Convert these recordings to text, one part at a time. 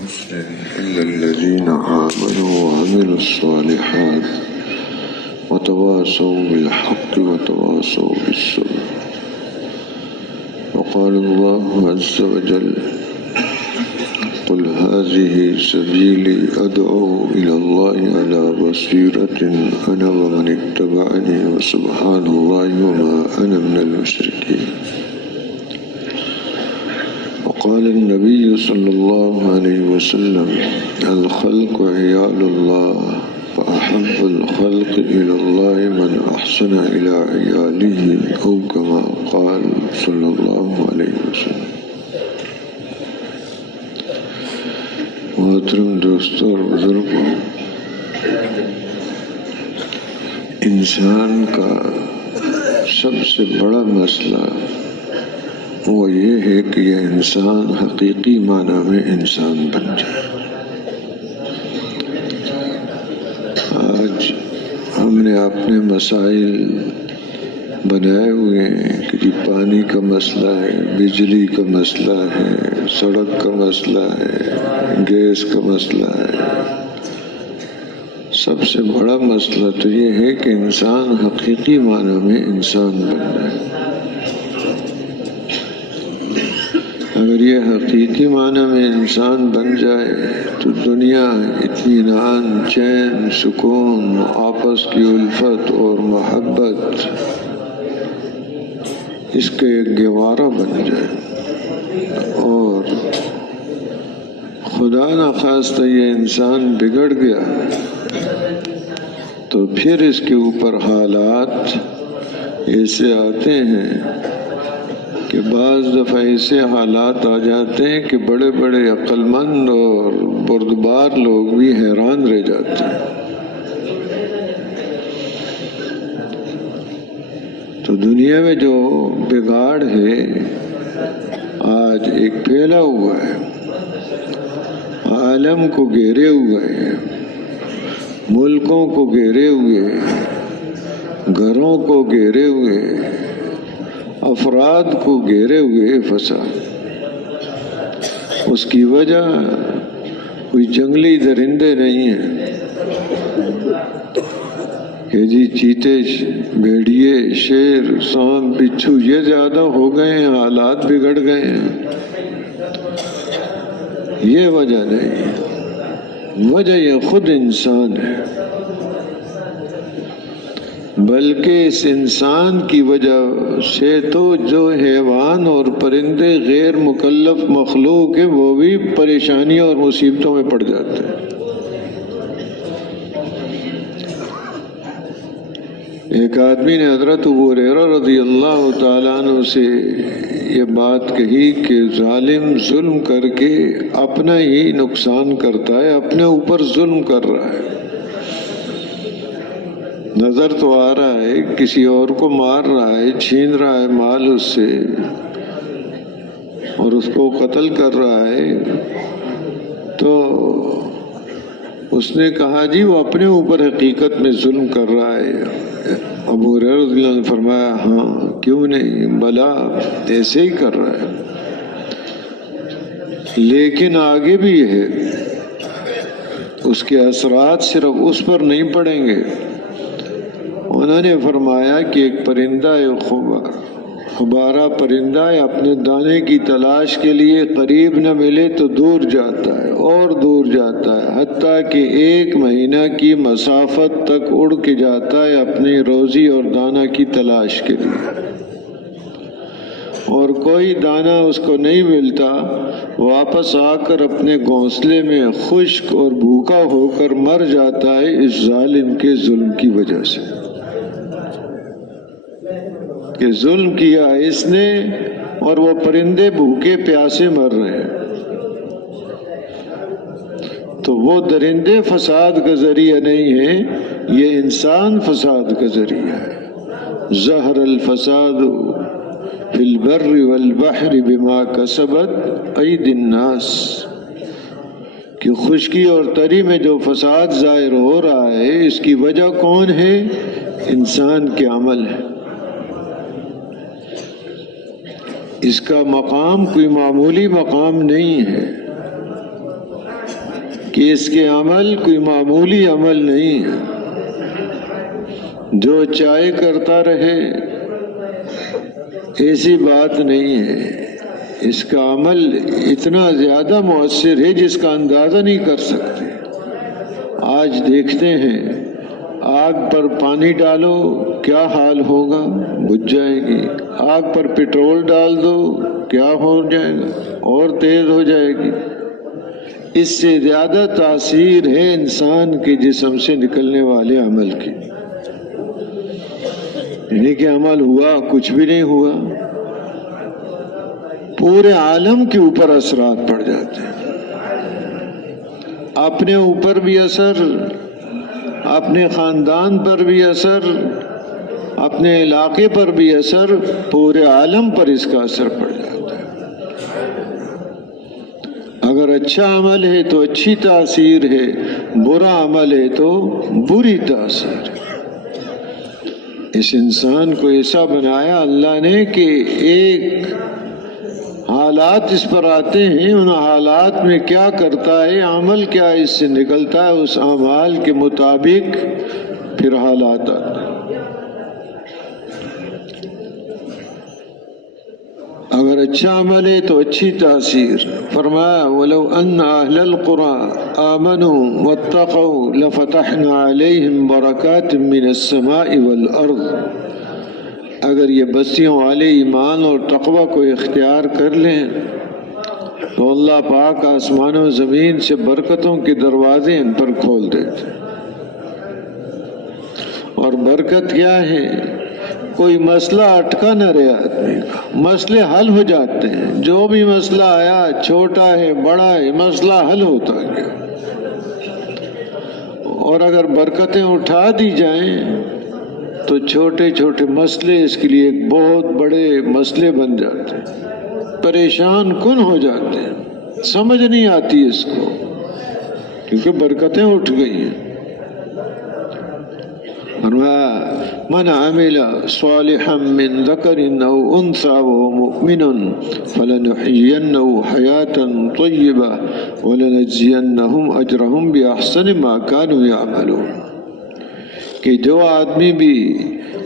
إلا الذين آمنوا وعملوا الصالحات وتواصوا بالحق وتواصوا بالصبر. وقال الله عز وجل: قل هذه سبيلي أدعو إلى الله على بصيرة أنا ومن اتبعني وسبحان الله وما أنا من المشركين. وقال النبي صلى الله عليه وسلم: الخلق عيال الله فأحب الخلق إلى الله من أحسن إلى عياله أو كما قال صلى الله عليه وسلم. محترم دوستوں اور بزرگوں، انسان کا سب سے بڑا مسئلہ وہ یہ ہے کہ یہ انسان حقیقی معنی میں انسان بن جائے۔ آج ہم نے اپنے مسائل بنائے ہوئے ہیں کہ جی پانی کا مسئلہ ہے، بجلی کا مسئلہ ہے، سڑک کا مسئلہ ہے، گیس کا مسئلہ ہے۔ سب سے بڑا مسئلہ تو یہ ہے کہ انسان حقیقی معنی میں انسان بن جائے۔ اگر یہ حقیقی معنی میں انسان بن جائے تو دنیا اطمینان، چین، سکون، آپس کی الفت اور محبت اس کا ایک گہوارہ بن جائے، اور خدا نخواستہ یہ انسان بگڑ گیا تو پھر اس کے اوپر حالات ایسے آتے ہیں کہ بعض دفعہ ایسے حالات آ جاتے ہیں کہ بڑے بڑے عقل مند اور بردبار لوگ بھی حیران رہ جاتے ہیں۔ تو دنیا میں جو بگاڑ ہے آج ایک پھیلا ہوا ہے، عالم کو گھیرے ہوئے ہے، ملکوں کو گھیرے ہوئے، گھروں کو گھیرے ہوئے، افراد کو گھیرے ہوئے فساد۔ اس کی وجہ کوئی جنگلی درندے نہیں ہیں کہ جی چیتے، بھیڑیے، شیر، سانپ، بچھو یہ زیادہ ہو گئے ہیں، حالات بگڑ گئے ہیں۔ یہ وجہ نہیں، وجہ یہ خود انسان ہے، بلکہ اس انسان کی وجہ سے تو جو حیوان اور پرندے غیر مکلف مخلوق ہیں وہ بھی پریشانیوں اور مصیبتوں میں پڑ جاتے ہیں۔ ایک آدمی نے حضرت ابو ہریرہ رضی اللہ تعالیٰ عنہ سے یہ بات کہی کہ ظالم ظلم کر کے اپنا ہی نقصان کرتا ہے، اپنے اوپر ظلم کر رہا ہے۔ نظر تو آ رہا ہے کسی اور کو مار رہا ہے، چھین رہا ہے مال اس سے اور اس کو قتل کر رہا ہے، تو اس نے کہا جی وہ اپنے اوپر حقیقت میں ظلم کر رہا ہے۔ ابو ہریرہ رضی اللہ عنہ نے فرمایا ہاں کیوں نہیں، بلا ایسے ہی کر رہا ہے، لیکن آگے بھی یہ ہے اس کے اثرات صرف اس پر نہیں پڑیں گے۔ انہوں نے فرمایا کہ ایک پرندہ خبارہ پرندہ اپنے دانے کی تلاش کے لیے قریب نہ ملے تو دور جاتا ہے اور دور جاتا ہے، حتیٰ کہ 1 مہینہ کی مسافت تک اڑ کے جاتا ہے اپنی روزی اور دانہ کی تلاش کے لیے، اور کوئی دانہ اس کو نہیں ملتا، واپس آ کر اپنے گھونسلے میں خشک اور بھوکا ہو کر مر جاتا ہے اس ظالم کے ظلم کی وجہ سے کہ ظلم کیا اس نے اور وہ پرندے بھوکے پیاسے مر رہے ہیں۔ تو وہ درندے فساد کا ذریعہ نہیں ہے، یہ انسان فساد کا ذریعہ ہے۔ ظہر الفساد فی البر والبحر بما کسبت ایدی الناس، کہ خشکی اور تری میں جو فساد ظاہر ہو رہا ہے اس کی وجہ کون ہے؟ انسان کے عمل ہے۔ اس کا مقام کوئی معمولی مقام نہیں ہے۔ کہ اس کے عمل کوئی معمولی عمل نہیں ہے، جو چاہے کرتا رہے ایسی بات نہیں ہے۔ اس کا عمل اتنا زیادہ مؤثر ہے جس کا اندازہ نہیں کر سکتے۔ آج دیکھتے ہیں آگ پر پانی ڈالو کیا حال ہوگا، بجھ جائے گی۔ آگ پر پٹرول ڈال دو کیا ہو جائے گا، اور تیز ہو جائے گی۔ اس سے زیادہ تاثیر ہے انسان کے جسم سے نکلنے والے عمل کی۔ یعنی کہ عمل ہوا کچھ بھی نہیں ہوا، پورے عالم کے اوپر اثرات پڑ جاتے ہیں۔ اپنے اوپر بھی اثر، اپنے خاندان پر بھی اثر، اپنے علاقے پر بھی اثر، پورے عالم پر اس کا اثر پڑ جاتا ہے۔ اگر اچھا عمل ہے تو اچھی تاثیر ہے، برا عمل ہے تو بری تاثیر ہے۔ اس انسان کو ایسا بنایا اللہ نے کہ ایک حالات اس پر آتے ہیں، ان حالات میں کیا کرتا ہے، عمل کیا اس سے نکلتا ہے، اس اعمال کے مطابق پھر حالات آتے ہیں۔ اگر اچھا عمل ہے تو اچھی تاثیر۔ فرمایا وَلَوْ أَنَّ أَهْلَ الْقُرَىٰ آمَنُوا وَاتَّقَوْا لَفَتَحْنَا عَلَيْهِمْ بَرَكَاتٍ مِّنَ السَّمَاءِ وَالْأَرْضِ۔ اگر یہ بستیوں والے ایمان اور تقوی کو اختیار کر لیں تو اللہ پاک آسمان و زمین سے برکتوں کے دروازے ان پر کھول دیتے۔ اور برکت کیا ہے؟ کوئی مسئلہ اٹکا نہ رہے آدمی کا، مسئلے حل ہو جاتے ہیں۔ جو بھی مسئلہ آیا، چھوٹا ہے بڑا ہے، مسئلہ حل ہوتا گیا۔ اور اگر برکتیں اٹھا دی جائیں تو چھوٹے چھوٹے مسئلے اس کے لیے ایک بہت بڑے مسئلے بن جاتے ہیں، پریشان کن ہو جاتے ہیں، سمجھ نہیں آتی اس کو، کیونکہ برکتیں اٹھ گئی ہیں۔ من عمل صالحا من ذکر او انثى وهو مؤمن فلنحيينه حياة طیبہ ولنجزینهم اجرهم باحسن ما كانوا يعملون۔ کہ جو آدمی بھی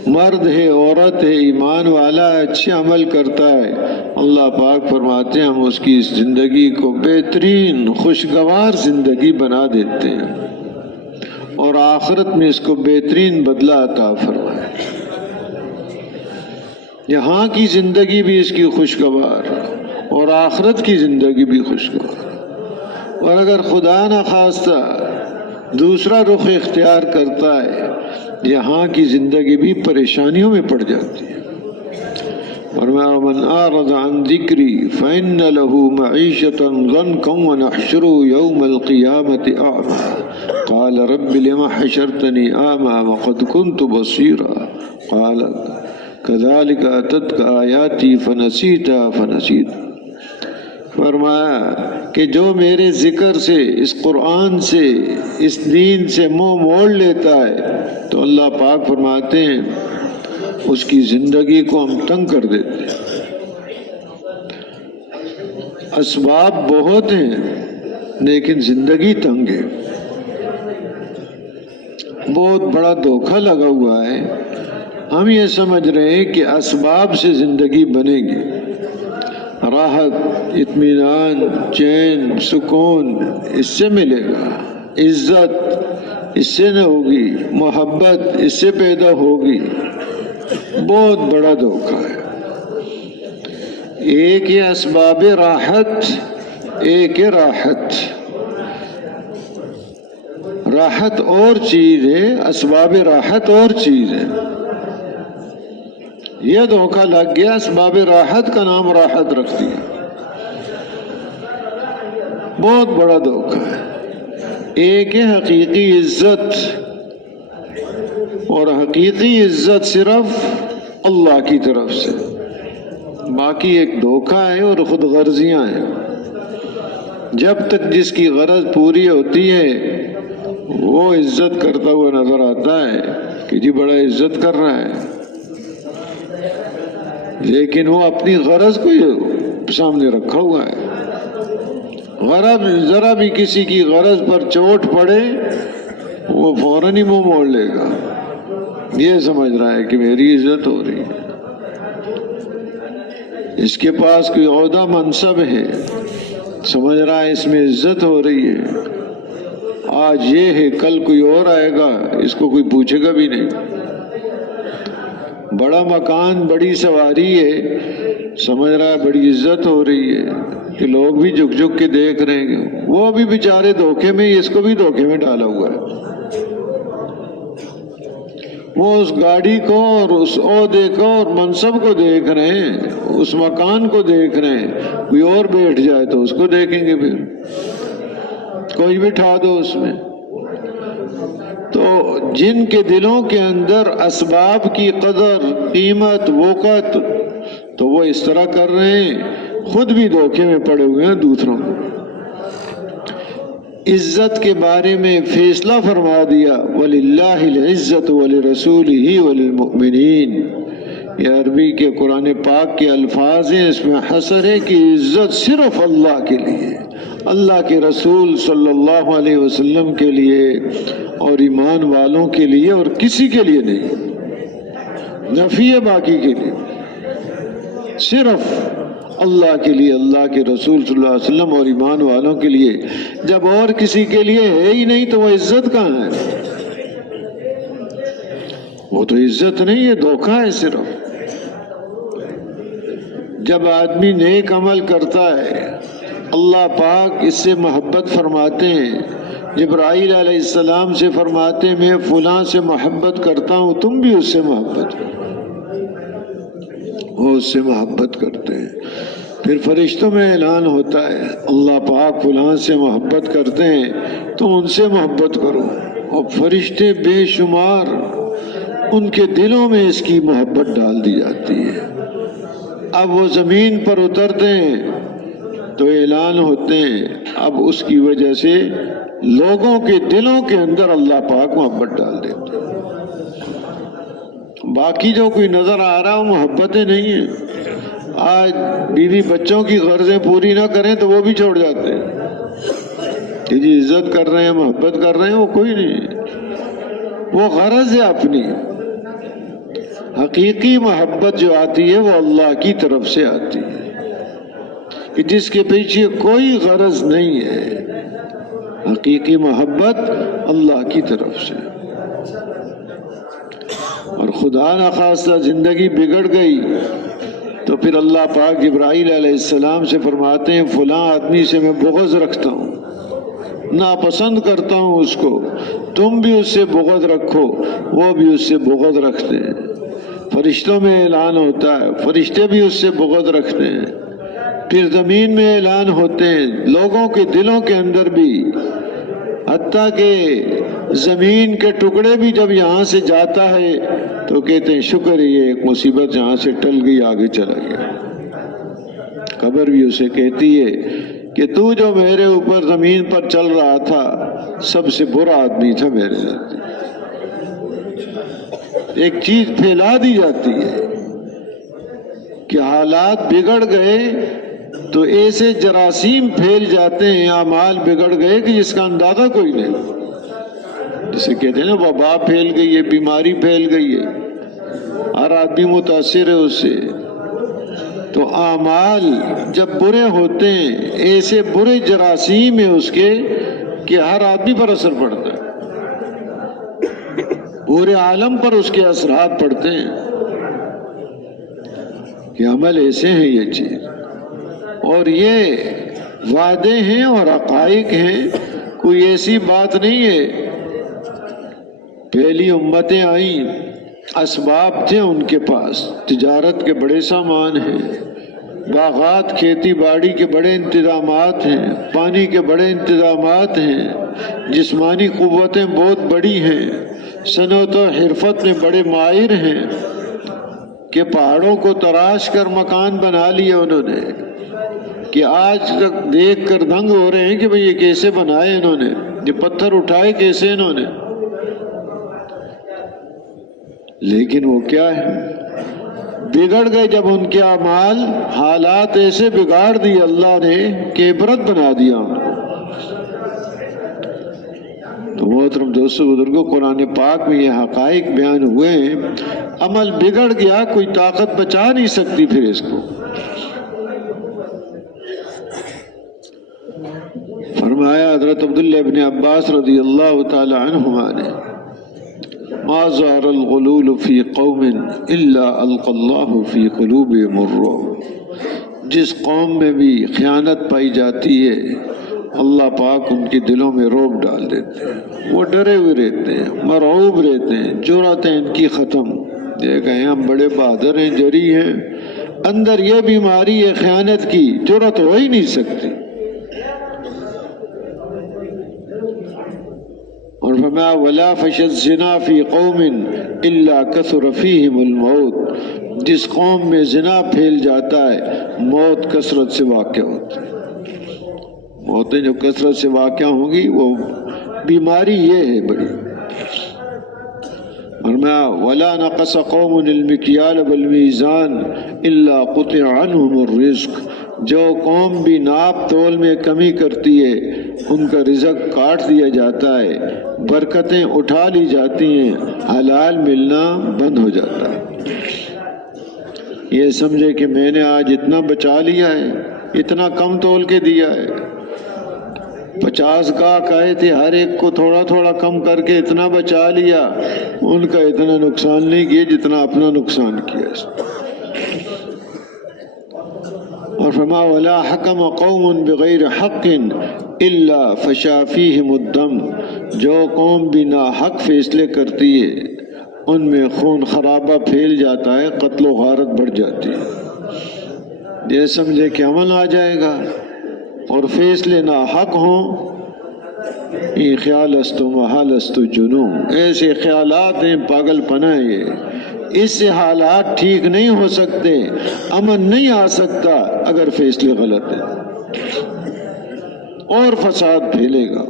مرد ہے عورت ہے ایمان والا اچھے عمل کرتا ہے، اللہ پاک فرماتے ہیں ہم اس کی زندگی کو بہترین خوشگوار زندگی بنا دیتے ہیں، اور آخرت میں اس کو بہترین بدلہ عطا فرمائے۔ یہاں کی زندگی بھی اس کی خوشگوار اور آخرت کی زندگی بھی خوشگوار۔ اور اگر خدا نخواستہ دوسرا رخ اختیار کرتا ہے، یہاں کی زندگی بھی پریشانیوں میں پڑ جاتی ہے۔ فرمایا من اعرض عن ذکری فإن له معیشة ضنکا ونحشره یوم القیامة اعمی قال رب لم حشرتنی اعمی وقد كنت بصیرا قال كذلك اتتك آیاتی فنسیتها۔ فرمایا کہ جو میرے ذکر سے، اس قرآن سے، اس دین سے منہ موڑ لیتا ہے تو اللہ پاک فرماتے ہیں اس کی زندگی کو ہم تنگ کر دیتے ہیں۔ اسباب بہت ہیں لیکن زندگی تنگ ہے۔ بہت بڑا دھوکہ لگا ہوا ہے، ہم یہ سمجھ رہے ہیں کہ اسباب سے زندگی بنے گی، راحت، اطمینان، چین، سکون اس سے ملے گا، عزت اس سے نہ ہوگی، محبت اس سے پیدا ہوگی۔ بہت بڑا دھوکہ ہے۔ ایک ہے اسباب راحت، ایک ہے راحت۔ راحت اور چیز ہے، اسباب راحت اور چیز ہے۔ یہ دھوکہ لگ گیا، اسباب راحت کا نام راحت رکھ دیا، بہت بڑا دھوکہ ہے۔ ایک ہے حقیقی عزت، اور حقیقی عزت صرف اللہ کی طرف سے، باقی ایک دھوکہ ہے اور خود غرضیاں ہیں۔ جب تک جس کی غرض پوری ہوتی ہے وہ عزت کرتا ہوا نظر آتا ہے کہ جی بڑا عزت کر رہا ہے، لیکن وہ اپنی غرض کو سامنے رکھا ہوا ہے۔ ذرا بھی کسی کی غرض پر چوٹ پڑے وہ فوراً ہی منہ موڑ لے گا، یہ سمجھ رہا ہے کہ میری عزت ہو رہی ہے، اس کے پاس کوئی عہدہ منصب ہے، سمجھ رہا ہے اس میں عزت ہو رہی ہے، آج یہ ہے کل کوئی اور آئے گا، اس کو کوئی پوچھے گا بھی نہیں۔ بڑا مکان بڑی سواری ہے، سمجھ رہا ہے بڑی عزت ہو رہی ہے کہ لوگ بھی جھک جھک کے دیکھ رہے ہیں، وہ بھی بیچارے دھوکے میں، اس کو بھی دھوکے میں ڈالا ہوا ہے۔ وہ اس گاڑی کو اور اس عہدے کو اور منصب کو دیکھ رہے ہیں، اس مکان کو دیکھ رہے ہیں، کوئی اور بیٹھ جائے تو اس کو دیکھیں گے، پھر کوئی بٹھا دو اس میں۔ تو جن کے دلوں کے اندر اسباب کی قدر، قیمت، وقت، تو وہ اس طرح کر رہے ہیں، خود بھی دھوکے میں پڑے ہوئے ہیں دوسروں کو۔ عزت کے بارے میں فیصلہ فرما دیا، وَلِلَّهِ الْعِزَّةُ وَلِرَسُولِهِ وَلِلْمُؤْمِنِينَ۔ یہ عربی کے قرآن پاک کے الفاظ ہیں، اس میں حصر ہے کہ عزت صرف اللہ کے لیے، اللہ کے رسول صلی اللہ علیہ وسلم کے لیے اور ایمان والوں کے لیے، اور کسی کے لیے نہیں، نفی ہے باقی کے لیے، صرف اللہ کے لیے، اللہ کے رسول صلی اللہ علیہ وسلم اور ایمان والوں کے لیے۔ جب اور کسی کے لیے ہے ہی نہیں تو وہ عزت کہاں ہے؟ وہ تو عزت نہیں ہے، دھوکہ ہے صرف۔ جب آدمی نیک عمل کرتا ہے اللہ پاک اس سے محبت فرماتے ہیں، جبرائیل علیہ السلام سے فرماتے ہیں میں فلاں سے محبت کرتا ہوں، تم بھی اس سے محبت کرو، وہ اس سے محبت کرتے ہیں۔ پھر فرشتوں میں اعلان ہوتا ہے اللہ پاک فلاں سے محبت کرتے ہیں تم ان سے محبت کرو، اور فرشتے بے شمار ان کے دلوں میں اس کی محبت ڈال دی جاتی ہے۔ اب وہ زمین پر اترتے ہیں تو اعلان ہوتے ہیں، اب اس کی وجہ سے لوگوں کے دلوں کے اندر اللہ پاک محبت ڈال دیتے ہیں۔ باقی جو کوئی نظر آ رہا وہ محبتیں نہیں ہیں۔ آج بیوی بچوں کی غرضیں پوری نہ کریں تو وہ بھی چھوڑ جاتے ہیں کہ جی عزت کر رہے ہیں، محبت کر رہے ہیں، وہ کوئی نہیں، وہ غرض ہے اپنی۔ حقیقی محبت جو آتی ہے وہ اللہ کی طرف سے آتی ہے، کہ جس کے پیچھے کوئی غرض نہیں ہے، حقیقی محبت اللہ کی طرف سے۔ اور خدا نخواستہ زندگی بگڑ گئی تو پھر اللہ پاک جبرائیل علیہ السلام سے فرماتے ہیں فلاں آدمی سے میں بغض رکھتا ہوں، ناپسند کرتا ہوں اس کو، تم بھی اس سے بغض رکھو، وہ بھی اس سے بغض رکھتے ہیں۔ فرشتوں میں اعلان ہوتا ہے، فرشتے بھی اس سے بغض رکھتے ہیں۔ پھر زمین میں اعلان ہوتے ہیں، لوگوں کے دلوں کے اندر بھی، حتیٰ کہ زمین کے ٹکڑے بھی جب یہاں سے جاتا ہے تو کہتے ہیں شکر ہے یہ ایک مصیبت یہاں سے ٹل گئی، آگے چلا گیا۔ قبر بھی اسے کہتی ہے کہ تو جو میرے اوپر زمین پر چل رہا تھا سب سے برا آدمی تھا میرے ساتھ۔ ایک چیز پھیلا دی جاتی ہے کہ حالات بگڑ گئے تو ایسے جراثیم پھیل جاتے ہیں، اعمال بگڑ گئے کہ جس کا اندازہ کوئی نہیں۔ جسے کہتے ہیں نا وبا پھیل گئی ہے، بیماری پھیل گئی ہے، ہر آدمی متاثر ہے اس سے۔ تو اعمال جب برے ہوتے ہیں ایسے برے جراثیم ہیں اس کے کہ ہر آدمی پر اثر پڑتا ہے، پورے عالم پر اس کے اثرات پڑتے ہیں کہ عمل ایسے ہیں یہ چیز۔ اور یہ وعدے ہیں اور حقائق ہیں، کوئی ایسی بات نہیں ہے۔ پہلی امتیں آئیں، اسباب تھے ان کے پاس، تجارت کے بڑے سامان ہیں، باغات کھیتی باڑی کے بڑے انتظامات ہیں، پانی کے بڑے انتظامات ہیں، جسمانی قوتیں بہت بڑی ہیں، صنعت و حرفت میں بڑے ماہر ہیں کہ پہاڑوں کو تراش کر مکان بنا لیے انہوں نے، کہ آج تک دیکھ کر دنگ ہو رہے ہیں کہ بھئی یہ کیسے بنائے انہوں نے، یہ پتھر اٹھائے کیسے انہوں نے۔ لیکن وہ کیا ہے، بگڑ گئے جب ان کے اعمال، حالات ایسے بگاڑ دیے اللہ نے کہ عبرت بنا دیا ان کو۔ تو محترم دوستو بزرگوں، قرآن پاک میں یہ حقائق بیان ہوئے ہیں۔ عمل بگڑ گیا، کوئی طاقت بچا نہیں سکتی پھر اس کو۔ فرمایا حضرت عبداللہ ابن عباس رضی اللہ تعالی عنہما نے، ما ظہر الغلول فی قوم الا القى اللہ فی قلوبہم الرعب۔ جس قوم میں بھی خیانت پائی جاتی ہے اللہ پاک ان کے دلوں میں رعب ڈال دیتے ہیں، وہ ڈرے ہوئے رہتے ہیں، مرعوب رہتے ہیں، جرأتیں ان کی ختم۔ دیکھیں ہم بڑے بہادر ہیں، جری ہیں، اندر یہ بیماری ہے خیانت کی، جرأت ہو ہی نہیں سکتی۔ اور فرمایا ولا فشى الزنا فی قوم الا کثر فیہم الموت۔ جس قوم میں زنا پھیل جاتا ہے موت کثرت سے واقع ہوتی ہے۔ موتیں جو کثرت سے واقع ہوں گی وہ بیماری یہ ہے بڑی۔ فرمایا ولا نقص قوم المکیال والمیزان الا قطع عنہم الرزق۔ جو قوم بھی ناپ تول میں کمی کرتی ہے ان کا رزق کاٹ دیا جاتا ہے، برکتیں اٹھا لی جاتی ہیں، حلال ملنا بند ہو جاتا ہے۔ یہ سمجھے کہ میں نے آج اتنا بچا لیا ہے، اتنا کم تول کے دیا ہے۔ 50 گاہک آئے تھے، ہر ایک کو تھوڑا تھوڑا کم کر کے اتنا بچا لیا، ان کا اتنا نقصان نہیں کیا جتنا اپنا نقصان کیا۔ اور فرمایا ولا حکم قوم بغیر حق الا فشا فیہم الدم۔ جو قوم بھی ناحق فیصلے کرتی ہے ان میں خون خرابہ پھیل جاتا ہے، قتل و غارت بڑھ جاتی ہے۔ یہ سمجھے کہ امن آ جائے گا اور فیصلے ناحق ہوں، یہ خیال است و محال است و جنون، ایسے خیالات ہیں، پاگل پنہ ہے یہ۔ اس سے حالات ٹھیک نہیں ہو سکتے، امن نہیں آ سکتا اگر فیصلے غلط ہیں، اور فساد پھیلے گا۔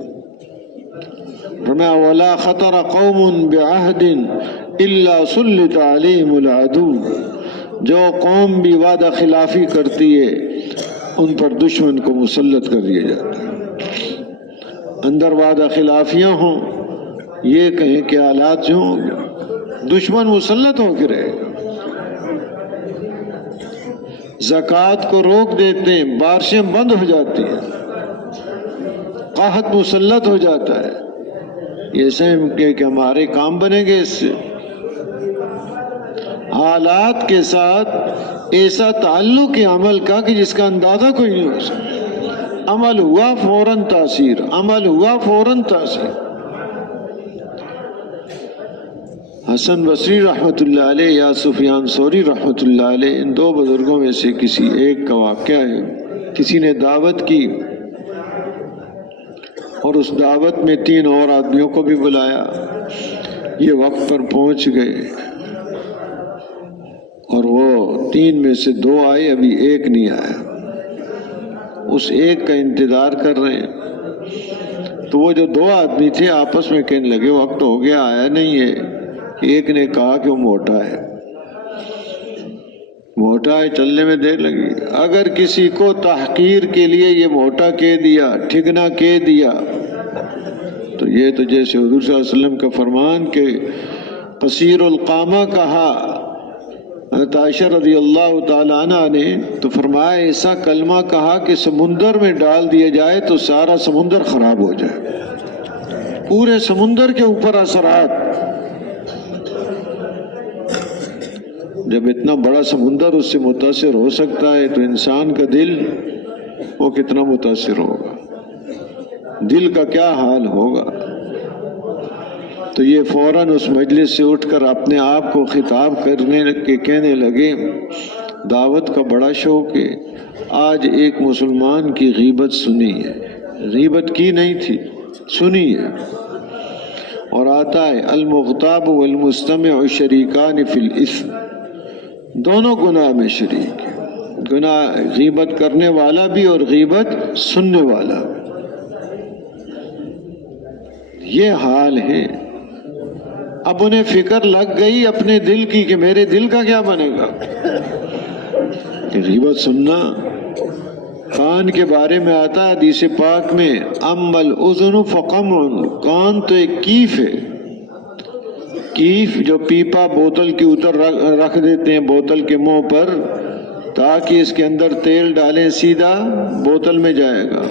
فرمایا ولا خطر قوم بعہد الا سلط علیہم العدو۔ جو قوم بھی وعدہ خلافی کرتی ہے ان پر دشمن کو مسلط کر دیا جاتا ہے۔ اندر وعدہ خلافیاں ہوں، یہ کہیں کہ حالات جو ہوں گے، دشمن مسلط ہو کے رہے گا۔ زکوٰۃ کو روک دیتے ہیں، بارشیں بند ہو جاتی ہیں، قحط مسلط ہو جاتا ہے۔ یہ سمجھ کے کہ ہمارے کام بنیں گے اس سے۔ حالات کے ساتھ ایسا تعلق ہے عمل کا کہ جس کا اندازہ کوئی نہیں ہو سکتا۔ عمل ہوا فوراً تاثیر، عمل ہوا فوراً تاثیر۔ حسن بصری رحمۃ اللہ علیہ یا سفیان ثوری رحمۃ اللہ علیہ، ان دو بزرگوں میں سے کسی ایک کا واقعہ ہے۔ کسی نے دعوت کی اور اس دعوت میں 3 اور آدمیوں کو بھی بلایا۔ یہ وقت پر پہنچ گئے اور وہ 3 میں سے 2 آئے، ابھی ایک نہیں آیا۔ اس ایک کا انتظار کر رہے ہیں۔ تو وہ جو 2 آدمی تھے آپس میں کہنے لگے وقت ہو گیا، آیا نہیں ہے۔ ایک نے کہا کہ وہ موٹا ہے، موٹا ہے، چلنے میں دیر لگی۔ اگر کسی کو تحقیر کے لیے یہ موٹا کہہ دیا، ٹھگنا کہہ دیا، تو یہ تو جیسے حضور صلی اللہ علیہ وسلم کا فرمان کہ قصیر القامہ کہا حضرت عائشہ رضی اللہ تعالیٰ عنہ نے، تو فرمایا ایسا کلمہ کہا کہ سمندر میں ڈال دیا جائے تو سارا سمندر خراب ہو جائے، پورے سمندر کے اوپر اثرات۔ جب اتنا بڑا سمندر اس سے متاثر ہو سکتا ہے تو انسان کا دل وہ کتنا متاثر ہوگا، دل کا کیا حال ہوگا۔ تو یہ فوراً اس مجلس سے اٹھ کر اپنے آپ کو خطاب کرنے کے کہنے لگے دعوت کا بڑا شوق ہے، آج ایک مسلمان کی غیبت سنی ہے، غیبت کی نہیں تھی، سنی ہے۔ اور آتا ہے المغتاب والمستمع شریکان فی الاثم، دونوں گناہ میں شریک ہے، گناہ غیبت کرنے والا بھی اور غیبت سننے والا بھی۔ یہ حال ہے۔ اب انہیں فکر لگ گئی اپنے دل کی کہ میرے دل کا کیا بنے گا. غیبت سننا کان کے بارے میں آتا ہے حدیث پاک میں، اما الاذن فقمع، کان تو ایک کیف ہے. کیف جو پیپا بوتل کے اوپر رکھ دیتے ہیں بوتل کے منہ پر تاکہ اس کے اندر تیل ڈالیں سیدھا بوتل میں جائے گا.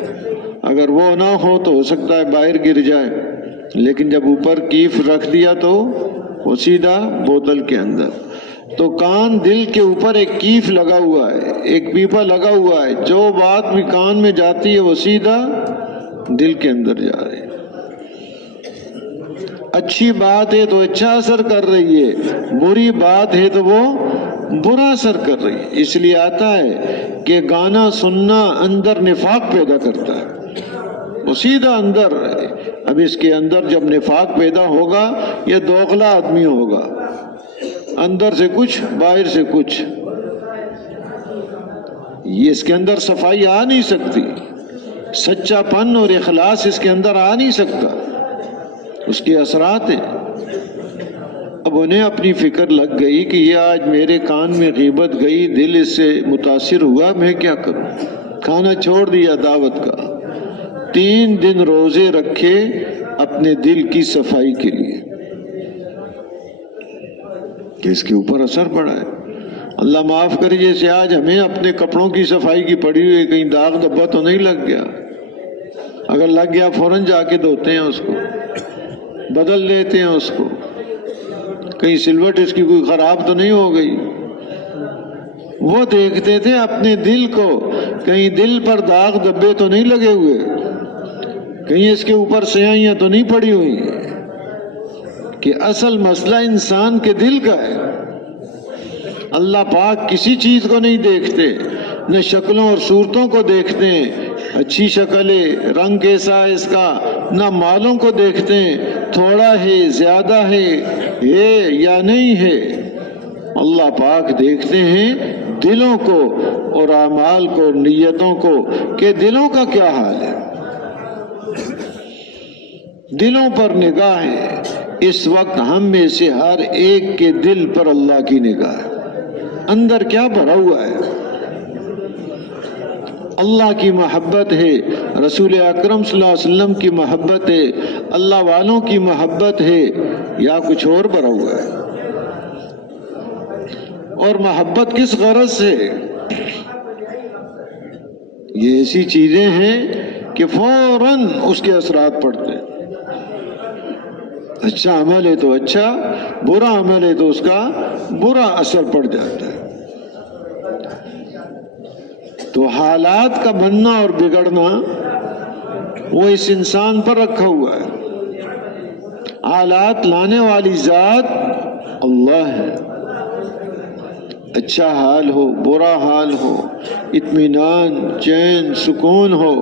اگر وہ نہ ہو تو ہو سکتا ہے باہر گر جائے، لیکن جب اوپر کیف رکھ دیا تو وہ سیدھا بوتل کے اندر. تو کان دل کے اوپر ایک کیف لگا ہوا ہے، ایک پیپا لگا ہوا ہے، جو بات بھی کان میں جاتی ہے وہ سیدھا دل کے اندر جا رہی ہے. اچھی بات ہے تو اچھا اثر کر رہی ہے، بری بات ہے تو وہ برا اثر کر رہی ہے. اس لیے آتا ہے کہ گانا سننا اندر نفاق پیدا کرتا ہے، وہ سیدھا اندر. اب اس کے اندر جب نفاق پیدا ہوگا یہ دوغلا آدمی ہوگا، اندر سے کچھ باہر سے کچھ. یہ اس کے اندر صفائی آ نہیں سکتی، سچا پن اور اخلاص اس کے اندر آ نہیں سکتا، اس کے اثرات ہیں. اب انہیں اپنی فکر لگ گئی کہ یہ آج میرے کان میں غیبت گئی، دل اس سے متاثر ہوا، میں کیا کروں. کھانا چھوڑ دیا دعوت کا، 3 دن روزے رکھے اپنے دل کی صفائی کے لیے کہ اس کے اوپر اثر پڑا ہے. اللہ معاف کرے جیسے آج ہمیں اپنے کپڑوں کی صفائی کی پڑی ہوئی، کہیں داغ دھبا تو نہیں لگ گیا. اگر لگ گیا فوراً جا کے دھوتے ہیں، اس کو بدل لیتے ہیں، اس کو کہیں سلوٹ اس کی کوئی خراب تو نہیں ہو گئی. وہ دیکھتے تھے اپنے دل کو، کہیں دل پر داغ دھبے تو نہیں لگے ہوئے، کہیں اس کے اوپر سیاہیاں تو نہیں پڑی ہوئی. کہ اصل مسئلہ انسان کے دل کا ہے. اللہ پاک کسی چیز کو نہیں دیکھتے، نہ شکلوں اور صورتوں کو دیکھتے ہیں، اچھی شکل ہے، رنگ کیسا ہے اس کا، نہ مالوں کو دیکھتے ہیں، تھوڑا ہے زیادہ ہے یا نہیں ہے. اللہ پاک دیکھتے ہیں دلوں کو اور اعمال کو اور نیتوں کو کہ دلوں کا کیا حال ہے. دلوں پر نگاہ ہے. اس وقت ہم میں سے ہر ایک کے دل پر اللہ کی نگاہ ہے، اندر کیا بھرا ہوا ہے. اللہ کی محبت ہے، رسول اکرم صلی اللہ علیہ وسلم کی محبت ہے، اللہ والوں کی محبت ہے، یا کچھ اور بھرا ہوا ہے. اور محبت کس غرض سے؟ یہ ایسی چیزیں ہیں کہ فوراً اس کے اثرات پڑتے ہیں. اچھا عمل ہے تو اچھا، برا عمل ہے تو اس کا برا اثر پڑ جاتا ہے. تو حالات کا بننا اور بگڑنا وہ اس انسان پر رکھا ہوا ہے. حالات لانے والی ذات اللہ ہے. اچھا حال ہو، برا حال ہو، اطمینان، چین، سکون ہو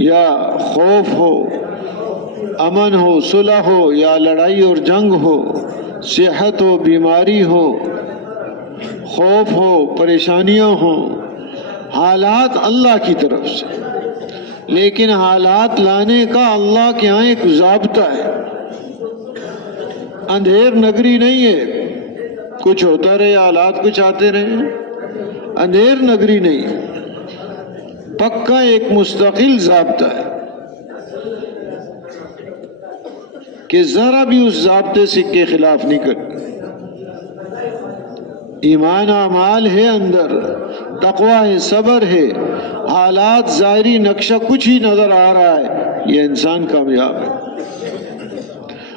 یا خوف ہو، امن ہو، صلح ہو یا لڑائی اور جنگ ہو، صحت ہو، بیماری ہو، خوف ہو، پریشانیاں ہوں، حالات اللہ کی طرف سے. لیکن حالات لانے کا اللہ کے ہاں ایک ضابطہ ہے. اندھیر نگری نہیں ہے کچھ ہوتا رہے حالات کچھ آتے رہے. اندھیر نگری نہیں، پکا ایک مستقل ضابطہ ہے کہ ذرا بھی اس ضابطے سے کے خلاف نہیں کرنا. ایمان اعمال ہے اندر، تقوی ہے، صبر ہے، حالات ظاہری نقشہ کچھ ہی نظر آ رہا ہے، یہ انسان کامیاب ہے.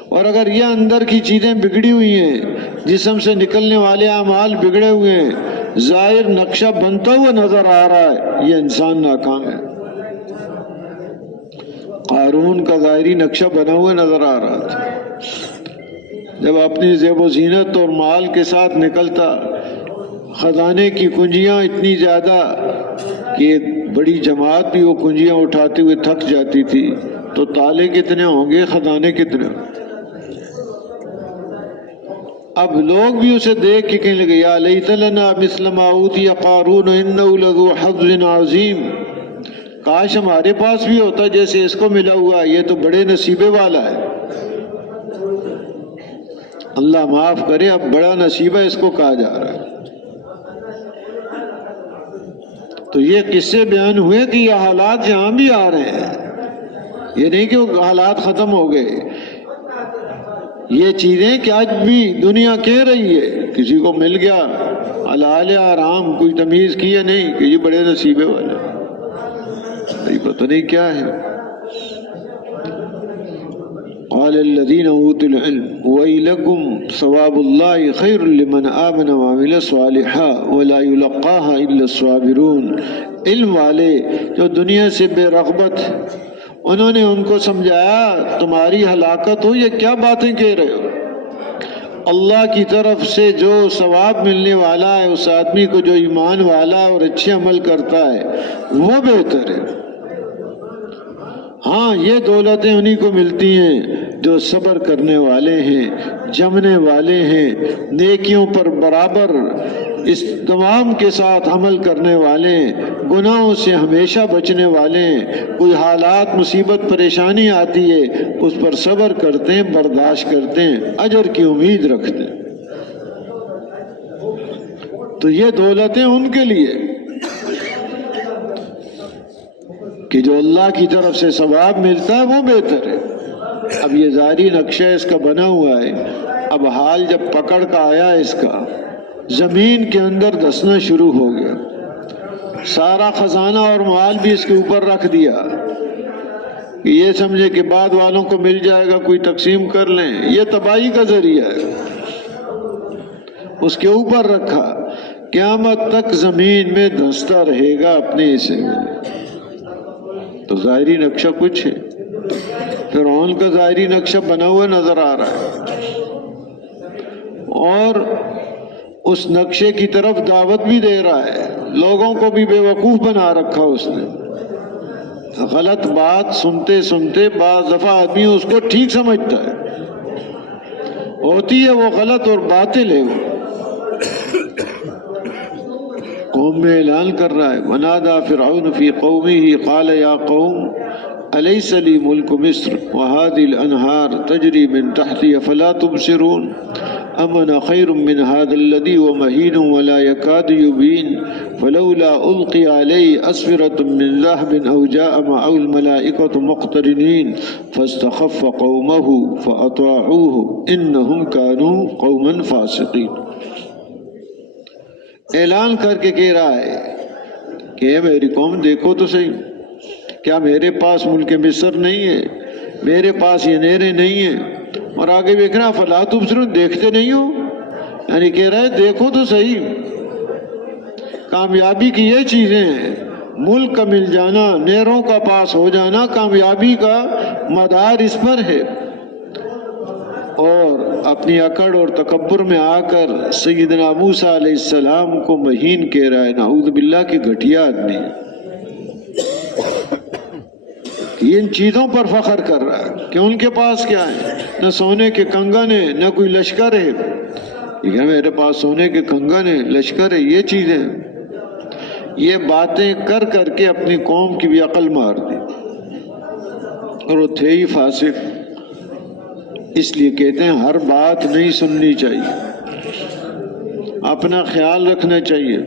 اور اگر یہ اندر کی چیزیں بگڑی ہوئی ہیں، جسم سے نکلنے والے اعمال بگڑے ہوئے ہیں، ظاہر نقشہ بنتا ہوا نظر آ رہا ہے، یہ انسان ناکام ہے. قارون کا ظاہری نقشہ بنا ہوا نظر آ رہا تھا، جب اپنی زیب و زینت اور مال کے ساتھ نکلتا، خزانے کی کنجیاں اتنی زیادہ کہ بڑی جماعت بھی وہ کنجیاں اٹھاتے ہوئے تھک جاتی تھی، تو تالے کتنے ہوں گے، خزانے کتنے. اب لوگ بھی اسے دیکھ کے کہنے لگے یا لیت لنا مثل ما اوتی قارون انہ لذو حظ عظیم، کاش ہمارے پاس بھی ہوتا جیسے اس کو ملا ہوا، یہ تو بڑے نصیبے والا ہے. اللہ معاف کرے، اب بڑا نصیبہ اس کو کہا جا رہا ہے۔ تو یہ قصے بیان ہوئے کہ یہ حالات یہاں بھی آ رہے ہیں، یہ نہیں کہ وہ حالات ختم ہو گئے۔ یہ چیزیں کہ آج بھی دنیا کہہ رہی ہے، کسی کو مل گیا حلال حرام، کوئی تمیز کی یا نہیں کہ یہ بڑے نصیبے والے، نہیں پتہ نہیں کیا ہے۔ قال الذين اوتوا العلم ويلكم ثواب الله خير لمن آمن وعمل صالحا ولا يلقاها الا الصابرون۔ علم والے جو دنیا سے بے رغبت، انہوں نے ان کو سمجھایا تمہاری ہلاکت ہو، یہ کیا باتیں کہہ رہے ہو؟ اللہ کی طرف سے جو ثواب ملنے والا ہے اس آدمی کو جو ایمان والا اور اچھے عمل کرتا ہے وہ بہتر ہے۔ ہاں یہ دولتیں انہی کو ملتی ہیں جو صبر کرنے والے ہیں، جمنے والے ہیں، نیکیوں پر برابر اس تمام کے ساتھ عمل کرنے والے، گناہوں سے ہمیشہ بچنے والے، کوئی حالات مصیبت پریشانی آتی ہے اس پر صبر کرتے ہیں، برداشت کرتے ہیں، اجر کی امید رکھتے ہیں۔ تو یہ دولتیں ان کے لیے کہ جو اللہ کی طرف سے ثواب ملتا ہے وہ بہتر ہے۔ اب یہ ظاہری نقشہ اس کا بنا ہوا ہے، اب حال جب پکڑ کا آیا اس کا، زمین کے اندر دسنا شروع ہو گیا، سارا خزانہ اور مال بھی اس کے اوپر رکھ دیا کہ یہ سمجھے کہ بعد والوں کو مل جائے گا، کوئی تقسیم کر لیں، یہ تباہی کا ذریعہ ہے۔ اس کے اوپر رکھا، قیامت تک زمین میں دھستا رہے گا اپنے حصے میں۔ تو ظاہری نقشہ کچھ ہے، فرعون کا ظاہری نقشہ بنا ہوا نظر آ رہا ہے، اور اس نقشے کی طرف دعوت بھی دے رہا ہے، لوگوں کو بھی بے وقوف بنا رکھا اس نے۔ غلط بات سنتے سنتے بعض دفعہ آدمی اس کو ٹھیک سمجھتا ہے، ہوتی ہے وہ غلط اور باطل ہے۔ وہ قوم میں اعلان کر رہا ہے، ونادى فرعون في قومه قال يا قوم أليس لي ملك مصر وهذه الأنهار تجري من تحتي أفلا تبصرون أم أنا خير من هذا الذي هو مهين ولا يكاد يبين فلولا ألقي عليه أسورة من ذهب أو جاء معه الملائكة مقترنين فاستخف قومه فأطاعوه إنهم كانوا قوما فاسقين۔ اعلان کر کے کہہ رہا ہے کہ اے میری قوم دیکھو تو صحیح، کیا میرے پاس ملک مصر نہیں ہے، میرے پاس یہ نہریں نہیں ہیں، اور آگے دیکھنا فلا تبصرون، دیکھتے نہیں ہو، یعنی کہہ رہا ہے دیکھو تو صحیح۔ کامیابی کی یہ چیزیں ہیں، ملک کا مل جانا، نہروں کا پاس ہو جانا، کامیابی کا مدار اس پر ہے۔ اور اپنی اکڑ اور تکبر میں آ کر سیدنا موسیٰ علیہ السلام کو مہین کہہ رہا ہے، نعوذ باللہ کی گھٹیا آدمی ہے۔ یہ ان چیزوں پر فخر کر رہا ہے کہ ان کے پاس کیا ہے، نہ سونے کے کنگن ہے، نہ کوئی لشکر ہے۔ یہ میرے پاس سونے کے کنگن ہے، لشکر ہے، یہ چیزیں، یہ باتیں کر کر کے اپنی قوم کی بھی عقل مار دی، اور وہ تھے ہی فاسق۔ اس لیے کہتے ہیں ہر بات نہیں سننی چاہیے، اپنا خیال رکھنا چاہیے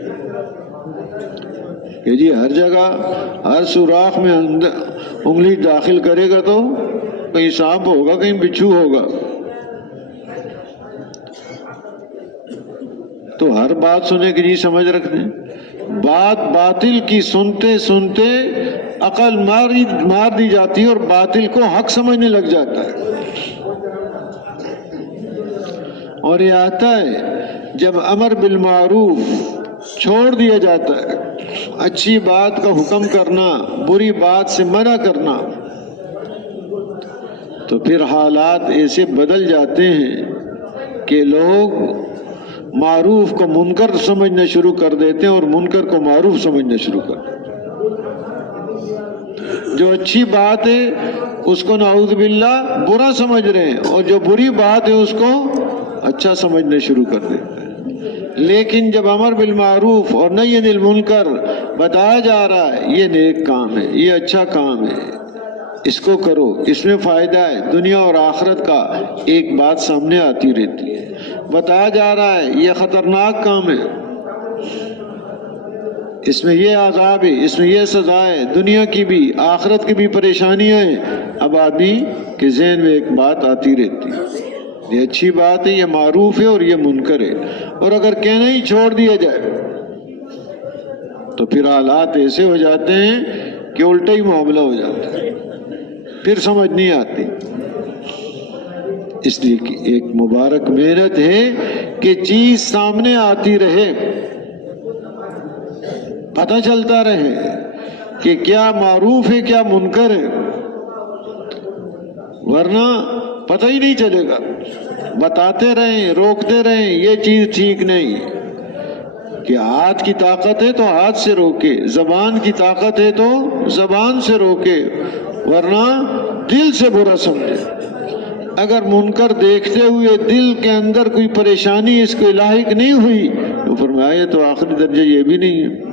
کہ جی ہر جگہ ہر سوراخ میں انگلی داخل کرے گا تو کہیں سانپ ہوگا، کہیں بچھو ہوگا۔ تو ہر بات سنے کی جی سمجھ رکھنے، بات باطل کی سنتے سنتے عقل مار دی جاتی ہے اور باطل کو حق سمجھنے لگ جاتا ہے۔ اور یہ آتا ہے جب امر بالمعروف چھوڑ دیا جاتا ہے، اچھی بات کا حکم کرنا، بری بات سے منع کرنا، تو پھر حالات ایسے بدل جاتے ہیں کہ لوگ معروف کو منکر سمجھنا شروع کر دیتے ہیں اور منکر کو معروف سمجھنا شروع کر دیتے ہیں۔ جو اچھی بات ہے اس کو نعوذ باللہ برا سمجھ رہے ہیں، اور جو بری بات ہے اس کو اچھا سمجھنا شروع کر دیتے ہیں۔ لیکن جب امر بالمعروف اور نہی عن المنکر بتایا جا رہا ہے، یہ نیک کام ہے، یہ اچھا کام ہے، اس کو کرو، اس میں فائدہ ہے دنیا اور آخرت کا، ایک بات سامنے آتی رہتی ہے، بتایا جا رہا ہے یہ خطرناک کام ہے، اس میں یہ عذاب ہے، اس میں یہ سزا ہے، دنیا کی بھی آخرت کی بھی پریشانیاں ہیں۔ اب آدمی کے ذہن میں ایک بات آتی رہتی ہے، یہ اچھی بات ہے، یہ معروف ہے اور یہ منکر ہے، اور اگر کہنا ہی چھوڑ دیا جائے تو پھر حالات ایسے ہو جاتے ہیں کہ الٹا ہی معاملہ ہو جاتا ہے، پھر سمجھ نہیں آتی۔ اس لیے کہ ایک مبارک محنت ہے کہ چیز سامنے آتی رہے، پتہ چلتا رہے کہ کیا معروف ہے کیا منکر ہے، ورنہ پتہ ہی نہیں چلے گا۔ بتاتے رہیں، روکتے رہیں یہ چیز ٹھیک نہیں ہے، کہ ہاتھ کی طاقت ہے تو ہاتھ سے روکے، زبان کی طاقت ہے تو زبان سے روکے، ورنہ دل سے برا سمجھے۔ اگر منکر دیکھتے ہوئے دل کے اندر کوئی پریشانی اس کو لاحق نہیں ہوئی تو فرمایا یہ تو آخری درجہ یہ بھی نہیں ہے۔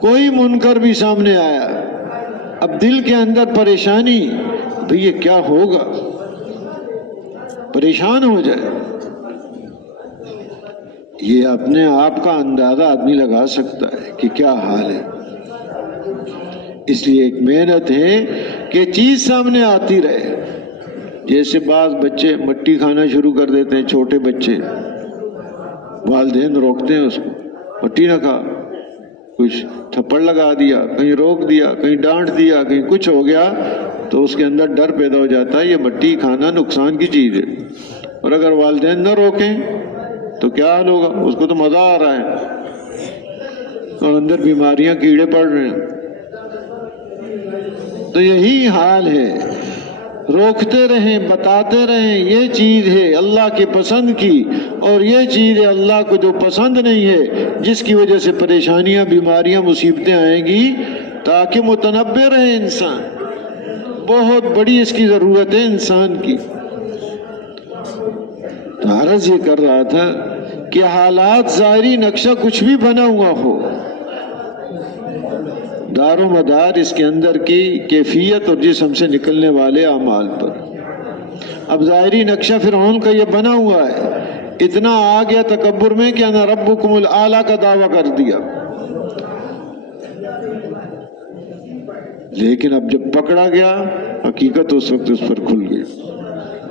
کوئی منکر بھی سامنے آیا، اب دل کے اندر پریشانی، بھئی یہ کیا ہوگا، پریشان ہو جائے، یہ اپنے آپ کا اندازہ آدمی لگا سکتا ہے کہ کیا حال ہے۔ اس لیے ایک محنت ہے کہ چیز سامنے آتی رہے۔ جیسے بعض بچے مٹی کھانا شروع کر دیتے ہیں، چھوٹے بچے، والدین روکتے ہیں اس کو، مٹی نہ کھا، کچھ تھپڑ لگا دیا، کہیں روک دیا، کہیں ڈانٹ دیا، کہیں کچھ ہو گیا تو اس کے اندر ڈر پیدا ہو جاتا ہے یہ مٹی کھانا نقصان کی چیز ہے، اور اگر والدین نہ روکیں تو کیا حال ہوگا، اس کو تو مزہ آ رہا ہے اور اندر بیماریاں کیڑے پڑ رہے ہیں۔ تو یہی حال ہے، روکتے رہیں، بتاتے رہیں یہ چیز ہے اللہ کے پسند کی، اور یہ چیز ہے اللہ کو جو پسند نہیں ہے، جس کی وجہ سے پریشانیاں، بیماریاں، مصیبتیں آئیں گی، تاکہ متنبہ رہے انسان۔ بہت بڑی اس کی ضرورت ہے انسان کی۔ تو عرض یہ کر رہا تھا کہ حالات ظاہری نقشہ کچھ بھی بنا ہوا ہو، دار و مدار اس کے اندر کی کیفیت اور جسم سے نکلنے والے اعمال پر۔ اب ظاہری نقشہ فرعون کا یہ بنا ہوا ہے، اتنا آ گیا تکبر میں کہ انا ربکم الاعلی کا دعویٰ کر دیا، لیکن اب جب پکڑا گیا حقیقت اس وقت اس پر کھل گئی۔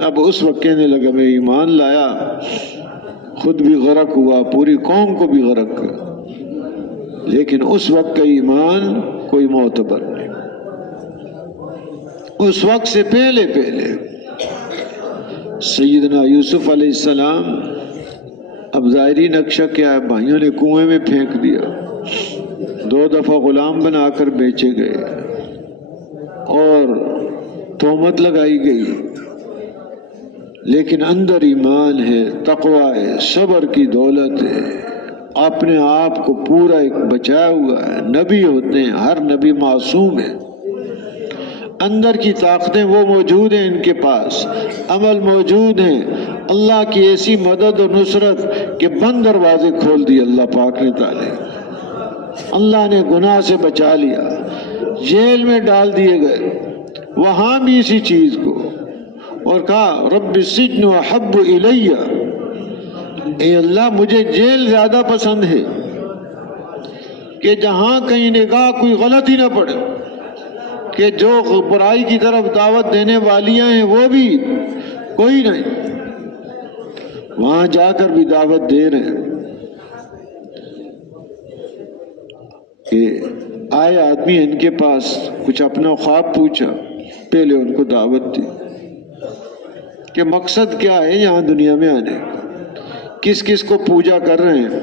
اب اس وقت کہنے لگا میں ایمان لایا، خود بھی غرق ہوا، پوری قوم کو بھی غرق کر، لیکن اس وقت کا ایمان کوئی معتبر نہیں، اس وقت سے پہلے سیدنا یوسف علیہ السلام، اب ظاہری نقشہ کیا ہے، بھائیوں نے کنویں میں پھینک دیا، 2 دفعہ غلام بنا کر بیچے گئے اور تہمت لگائی گئی، لیکن اندر ایمان ہے، تقویٰ ہے، صبر کی دولت ہے، اپنے آپ کو پورا ایک بچایا ہوا ہے۔ نبی ہوتے ہیں، ہر نبی معصوم ہے، اندر کی طاقتیں وہ موجود ہیں، ان کے پاس عمل موجود ہیں، اللہ کی ایسی مدد اور نصرت کہ بند دروازے کھول دیے اللہ پاک نے تعالی، اللہ نے گناہ سے بچا لیا، جیل میں ڈال دیے گئے وہاں بھی اسی چیز کو، اور کہا رب السجن احب الی، اے اللہ مجھے جیل زیادہ پسند ہے، کہ جہاں کہیں نگاہ کوئی غلطی نہ پڑے، کہ جو برائی کی طرف دعوت دینے والیاں ہیں وہ بھی کوئی نہیں، وہاں جا کر بھی دعوت دے رہے ہیں۔ کہ آئے آدمی ان کے پاس، کچھ اپنا خواب پوچھا، پہلے ان کو دعوت دی کہ مقصد کیا ہے یہاں دنیا میں آنے، کس کس کو پوجا کر رہے ہیں،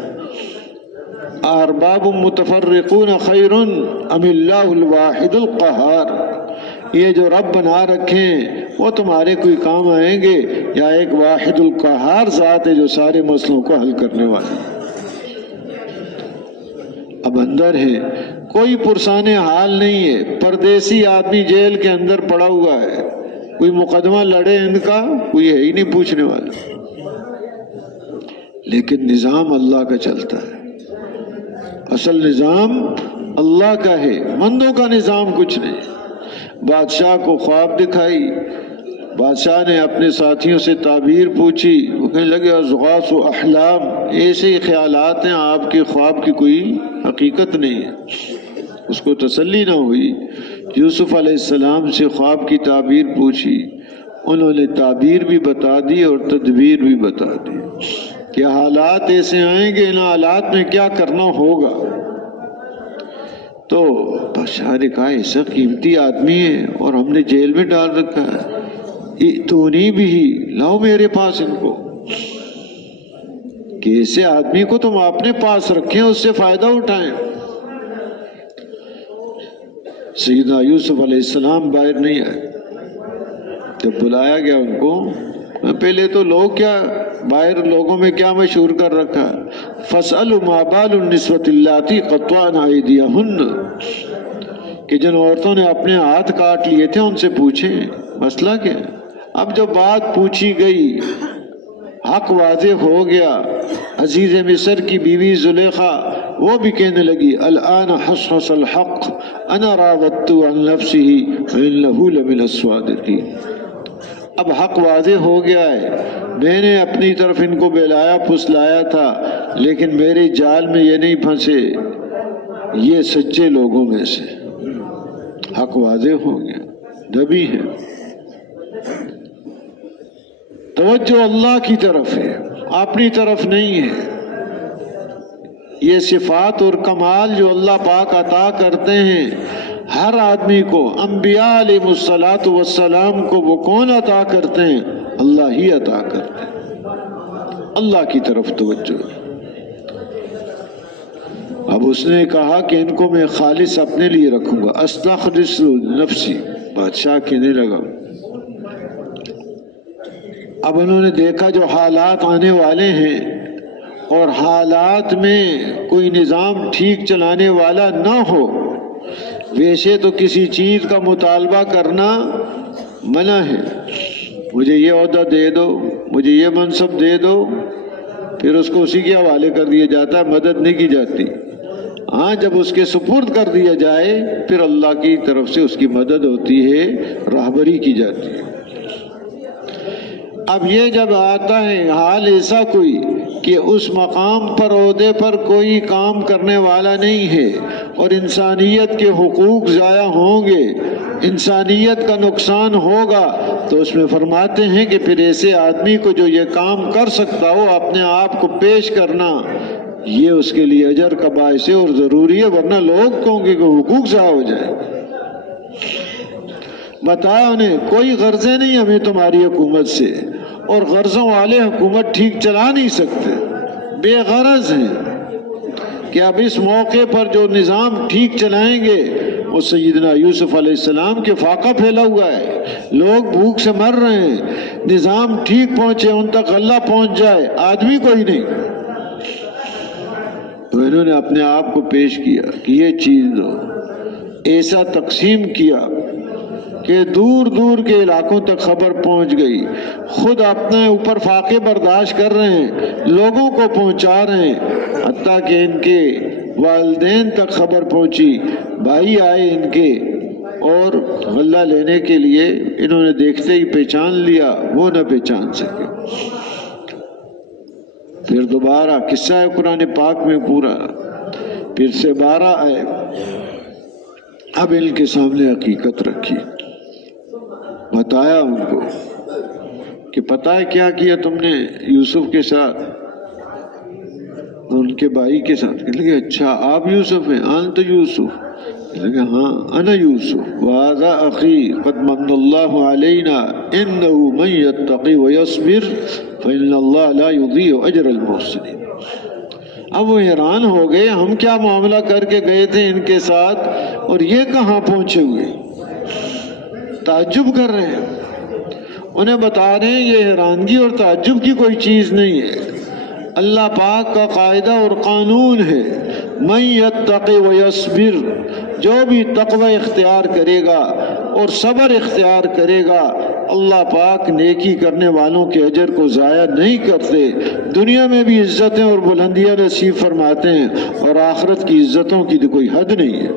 ارباب متفرقون خیر ام اللہ الواحد القہار، یہ جو رب بنا رکھے ہیں وہ تمہارے کوئی کام آئیں گے، یا ایک واحد القہار ذات ہے جو سارے مسئلوں کو حل کرنے والا۔ اب اندر ہے، کوئی پرسان حال نہیں ہے، پردیسی آدمی جیل کے اندر پڑا ہوا ہے، کوئی مقدمہ لڑے ان کا کوئی ہے ہی نہیں پوچھنے والا، لیکن نظام اللہ کا چلتا ہے، اصل نظام اللہ کا ہے، بندوں کا نظام کچھ نہیں۔ بادشاہ کو خواب دکھائی، بادشاہ نے اپنے ساتھیوں سے تعبیر پوچھی، وہ کہنے لگے اضغاث و احلام، ایسے ہی خیالات ہیں، آپ کے خواب کی کوئی حقیقت نہیں ہے۔ اس کو تسلی نہ ہوئی، یوسف علیہ السلام سے خواب کی تعبیر پوچھی، انہوں نے تعبیر بھی بتا دی اور تدبیر بھی بتا دی کہ حالات ایسے آئیں گے، ان حالات میں کیا کرنا ہوگا۔ تو بادشاہ نے کہا ایسا قیمتی آدمی ہے اور ہم نے جیل میں ڈال رکھا ہے، ائتونی بھی، لاؤ میرے پاس ان کو، کہ ایسے آدمی کو تم اپنے پاس رکھیں، اس سے فائدہ اٹھائیں۔ سیدنا یوسف علیہ السلام باہر نہیں آئے۔ جب بلایا گیا ان کو، پہلے تو لوگ کیا باہر لوگوں میں کیا مشہور کر رکھا، فَاسْأَلُوا مَا بَالُ النِّسْوَةِ اللَّاتِي قَطَّعْنَ أَيْدِيَهُنَّ، کہ جن عورتوں نے اپنے ہاتھ کاٹ لیے تھے ان سے پوچھیں مسئلہ کیا۔ اب جب بات پوچھی گئی، حق واضح ہو گیا، عزیز مصر کی بیوی زلیخا وہ بھی کہنے لگی الآن حصحص الحق انا راودت عن نفسه وانه لمن الصادقین، اب حق واضح ہو گیا ہے، میں نے اپنی طرف ان کو بہلایا پھسلایا تھا، لیکن میرے جال میں یہ نہیں پھنسے، یہ سچے لوگوں میں سے، حق واضح ہو گیا، نبی ہے۔ توجہ اللہ کی طرف ہے، اپنی طرف نہیں ہے۔ یہ صفات اور کمال جو اللہ پاک عطا کرتے ہیں ہر آدمی کو، انبیاء علیہ الصلاۃ والسلام کو وہ کون عطا کرتے ہیں؟ اللہ ہی عطا کرتے ہیں۔ اللہ کی طرف توجہ۔ اب اس نے کہا کہ ان کو میں خالص اپنے لیے رکھوں گا، استخلص نفسی، بادشاہ کہنے لگا۔ اب انہوں نے دیکھا جو حالات آنے والے ہیں اور حالات میں کوئی نظام ٹھیک چلانے والا نہ ہو، ویسے تو کسی چیز کا مطالبہ کرنا منع ہے، مجھے یہ عہدہ دے دو، مجھے یہ منصب دے دو، پھر اس کو اسی کے حوالے کر دیا جاتا ہے، مدد نہیں کی جاتی۔ ہاں جب اس کے سپرد کر دیا جائے پھر اللہ کی طرف سے اس کی مدد ہوتی ہے، راہبری کی جاتی ہے۔ اب یہ جب آتا ہے حال ایسا کوئی کہ اس مقام پر عہدے پر کوئی کام کرنے والا نہیں ہے اور انسانیت کے حقوق ضائع ہوں گے، انسانیت کا نقصان ہوگا، تو اس میں فرماتے ہیں کہ پھر ایسے آدمی کو جو یہ کام کر سکتا ہو اپنے آپ کو پیش کرنا، یہ اس کے لیے اجر کا باعث ہے اور ضروری ہے، ورنہ لوگ کہوں گے کہ حقوق ضائع ہو جائے۔ بتایا انہیں کوئی غرضیں نہیں ہمیں تمہاری حکومت سے، اور غرضوں والے حکومت ٹھیک چلا نہیں سکتے، بے غرض ہیں کہ اب اس موقع پر جو نظام ٹھیک چلائیں گے وہ سیدنا یوسف علیہ السلام کے فاقہ پھیلا ہوا ہے، لوگ بھوک سے مر رہے ہیں، نظام ٹھیک پہنچے، ان تک اللہ پہنچ جائے، آدمی کوئی نہیں۔ تو انہوں نے اپنے آپ کو پیش کیا کہ یہ چیز دو، ایسا تقسیم کیا کہ دور دور کے علاقوں تک خبر پہنچ گئی، خود اپنے اوپر فاقے برداشت کر رہے ہیں، لوگوں کو پہنچا رہے ہیں، حتیٰ کہ ان کے والدین تک خبر پہنچی، بھائی آئے ان کے اور غلہ لینے کے لیے، انہوں نے دیکھتے ہی پہچان لیا، وہ نہ پہچان سکے۔ پھر دوبارہ قصہ ہے قرآن پاک میں پورا، پھر سے 12 آئے، اب ان کے سامنے حقیقت رکھی، بتایا ان کو کہ پتہ ہے کیا کیا تم نے یوسف کے ساتھ، ان کے بھائی کے ساتھ؟ کہنے لگے اچھا آپ یوسف ہیں؟ انت یوسف؟ کہنے لگے ہاں انا یوسف، وہذا اخی قد من اللہ علینا انہ من یتقی ویصبر فإن اللہ لا یضیع اجر المحسنین۔ اب وہ حیران ہو گئے، ہم کیا معاملہ کر کے گئے تھے ان کے ساتھ اور یہ کہاں پہنچے ہوئے، تعجب کر رہے ہیں، انہیں بتا رہے ہیں یہ حیرانگی اور تعجب کی کوئی چیز نہیں ہے، اللہ پاک کا قاعدہ اور قانون ہے، من یتقی ویصبر، جو بھی تقوی اختیار کرے گا اور صبر اختیار کرے گا، اللہ پاک نیکی کرنے والوں کے اجر کو ضائع نہیں کرتے، دنیا میں بھی عزتیں اور بلندیاں نصیب فرماتے ہیں اور آخرت کی عزتوں کی تو کوئی حد نہیں ہے۔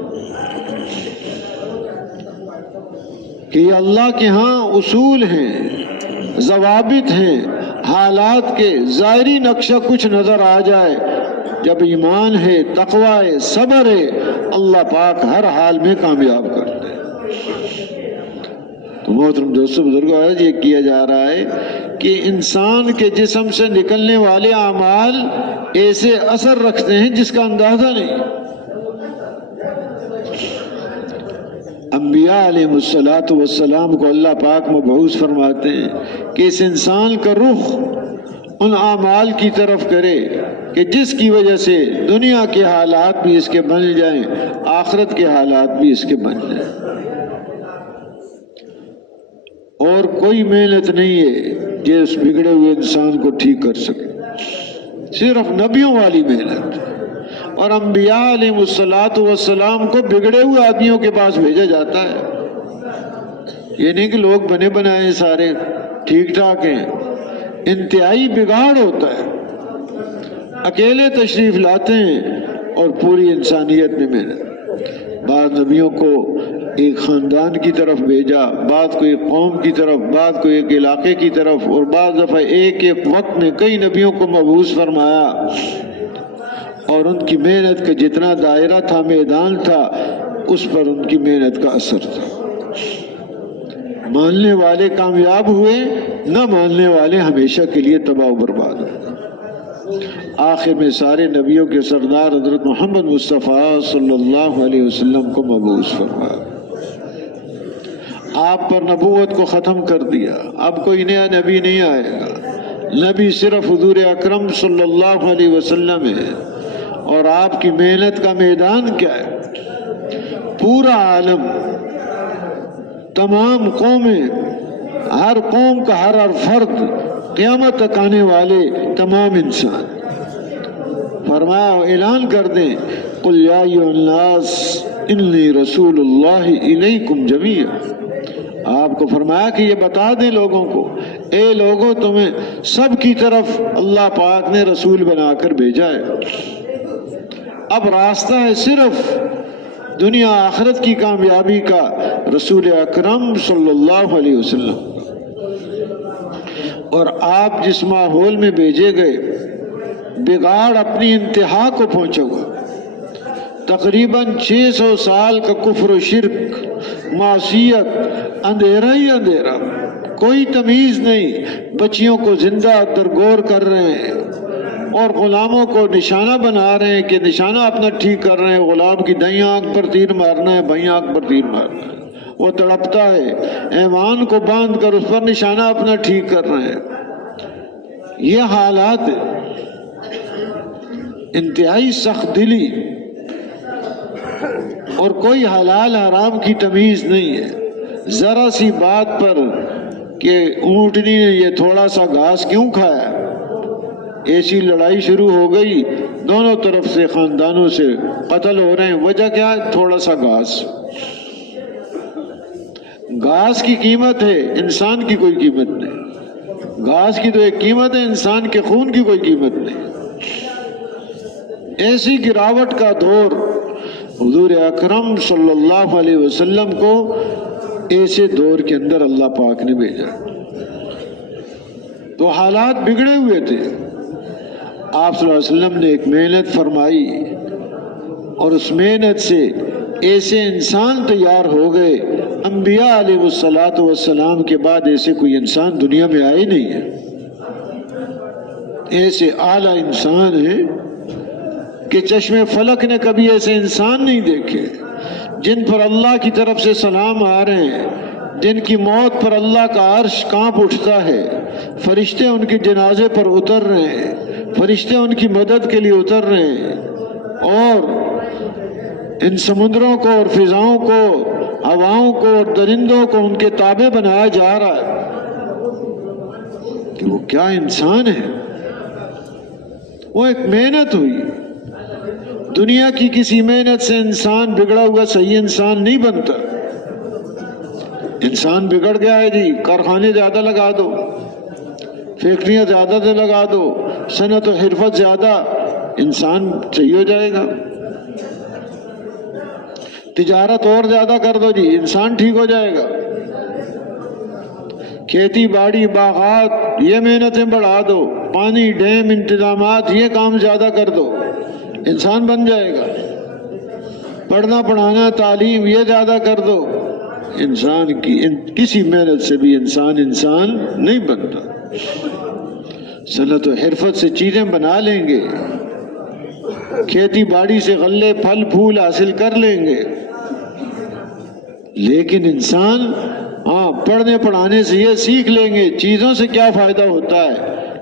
کہ یہ اللہ کے ہاں اصول ہیں، ضوابط ہیں، حالات کے ظاہری نقشہ کچھ نظر آ جائے، جب ایمان ہے، تقوی ہے، صبر ہے، اللہ پاک ہر حال میں کامیاب کرتے ہیں۔ تو محترم دوستو بزرگو، آج یہ کیا جا رہا ہے کہ انسان کے جسم سے نکلنے والے اعمال ایسے اثر رکھتے ہیں جس کا اندازہ نہیں۔ انبیاء علیہ السلام کو اللہ پاک مبعوث فرماتے ہیں کہ اس انسان کا رخ ان اعمال کی طرف کرے کہ جس کی وجہ سے دنیا کے حالات بھی اس کے بن جائیں، آخرت کے حالات بھی اس کے بن جائیں۔ اور کوئی محنت نہیں ہے جو اس بگڑے ہوئے انسان کو ٹھیک کر سکے، صرف نبیوں والی محنت۔ اور انبیاء علیہ السلام کو بگڑے ہوئے آدمیوں کے پاس بھیجا جاتا ہے، یہ نہیں کہ لوگ بنے بنائے سارے ٹھیک ٹھاک ہیں، انتہائی بگاڑ ہوتا ہے، اکیلے تشریف لاتے ہیں اور پوری انسانیت میں محنت۔ بعض نبیوں کو ایک خاندان کی طرف بھیجا، بعض کو ایک قوم کی طرف، بعض کو ایک علاقے کی طرف، اور بعض دفعہ ایک وقت میں کئی نبیوں کو مبعوث فرمایا، اور ان کی محنت کا جتنا دائرہ تھا، میدان تھا، اس پر ان کی محنت کا اثر تھا۔ ماننے والے کامیاب ہوئے، نہ ماننے والے ہمیشہ کے لیے تباہ و برباد ہوئے۔ آخر میں سارے نبیوں کے سردار حضرت محمد مصطفیٰ صلی اللہ علیہ وسلم کو مبعوث فرمایا، آپ پر نبوت کو ختم کر دیا، اب کوئی نیا نبی نہیں آئے گا، نبی صرف حضور اکرم صلی اللہ علیہ وسلم ہے۔ اور آپ کی محنت کا میدان کیا ہے؟ پورا عالم، تمام قومیں، ہر قوم کا ہر فرد، قیامت تک آنے والے تمام انسان۔ فرمایا اعلان کر دیں، قل یا ایھا الناس انی رسول اللہ الیکم جمیعا۔ آپ کو فرمایا کہ یہ بتا دیں لوگوں کو، اے لوگوں تمہیں سب کی طرف اللہ پاک نے رسول بنا کر بھیجا ہے۔ اب راستہ ہے صرف دنیا آخرت کی کامیابی کا رسول اکرم صلی اللہ علیہ وسلم۔ اور آپ جس ماحول میں بھیجے گئے، بگاڑ اپنی انتہا کو پہنچا ہوا، تقریباً 600 سال کا کفر و شرک، معصیت، اندھیرا ہی اندھیرا، کوئی تمیز نہیں، بچیوں کو زندہ درگور کر رہے ہیں اور غلاموں کو نشانہ بنا رہے ہیں کہ نشانہ اپنا ٹھیک کر رہے ہیں، غلام کی دائیں آنکھ پر تیر مارنا ہے، بائیں آنکھ پر تیر مارنا ہے، وہ تڑپتا ہے، ایوان کو باندھ کر اس پر نشانہ اپنا ٹھیک کر رہے ہیں۔ یہ حالات انتہائی سخت دلی، اور کوئی حلال حرام کی تمیز نہیں ہے۔ ذرا سی بات پر کہ اونٹنی نے یہ تھوڑا سا گھاس کیوں کھایا، ایسی لڑائی شروع ہو گئی، دونوں طرف سے خاندانوں سے قتل ہو رہے ہیں۔ وجہ کیا ہے؟ تھوڑا سا گھاس۔ گھاس کی قیمت ہے، انسان کی کوئی قیمت نہیں۔ گھاس کی تو ایک قیمت ہے، انسان کے خون کی کوئی قیمت نہیں۔ ایسی گراوٹ کا دور حضور اکرم صلی اللہ علیہ وسلم کو ایسے دور کے اندر اللہ پاک نے بھیجا، تو حالات بگڑے ہوئے تھے۔ آپ صلی اللہ علیہ وسلم نے ایک محنت فرمائی، اور اس محنت سے ایسے انسان تیار ہو گئے، انبیاء علیہ السلام کے بعد ایسے کوئی انسان دنیا میں آئے نہیں ہے۔ ایسے اعلیٰ انسان ہیں کہ چشم فلک نے کبھی ایسے انسان نہیں دیکھے، جن پر اللہ کی طرف سے سلام آ رہے ہیں، جن کی موت پر اللہ کا عرش کانپ اٹھتا ہے، فرشتے ان کے جنازے پر اتر رہے ہیں، فرشتے ان کی مدد کے لیے اتر رہے ہیں، اور ان سمندروں کو اور فضاؤں کو، ہواؤں کو اور درندوں کو ان کے تابع بنایا جا رہا ہے کہ وہ کیا انسان ہے۔ وہ ایک محنت ہوئی، دنیا کی کسی محنت سے انسان بگڑا ہوا صحیح انسان نہیں بنتا۔ انسان بگڑ گیا ہے جی، کارخانے زیادہ لگا دو، فیکٹریاں زیادہ سے لگا دو، صنعت و حرفت زیادہ، انسان صحیح ہو جائے گا؟ تجارت اور زیادہ کر دو جی، انسان ٹھیک ہو جائے گا۔ کھیتی باڑی باغات یہ محنتیں بڑھا دو، پانی ڈیم انتظامات یہ کام زیادہ کر دو، انسان بن جائے گا۔ پڑھنا پڑھانا تعلیم یہ زیادہ کر دو، انسان کی کسی محنت سے بھی انسان نہیں بنتا۔ صنعت و حرفت سے چیزیں بنا لیں گے، کھیتی باڑی سے غلے پھل پھول حاصل کر لیں گے، لیکن انسان پڑھنے پڑھانے سے یہ سیکھ لیں گے چیزوں سے کیا فائدہ ہوتا ہے،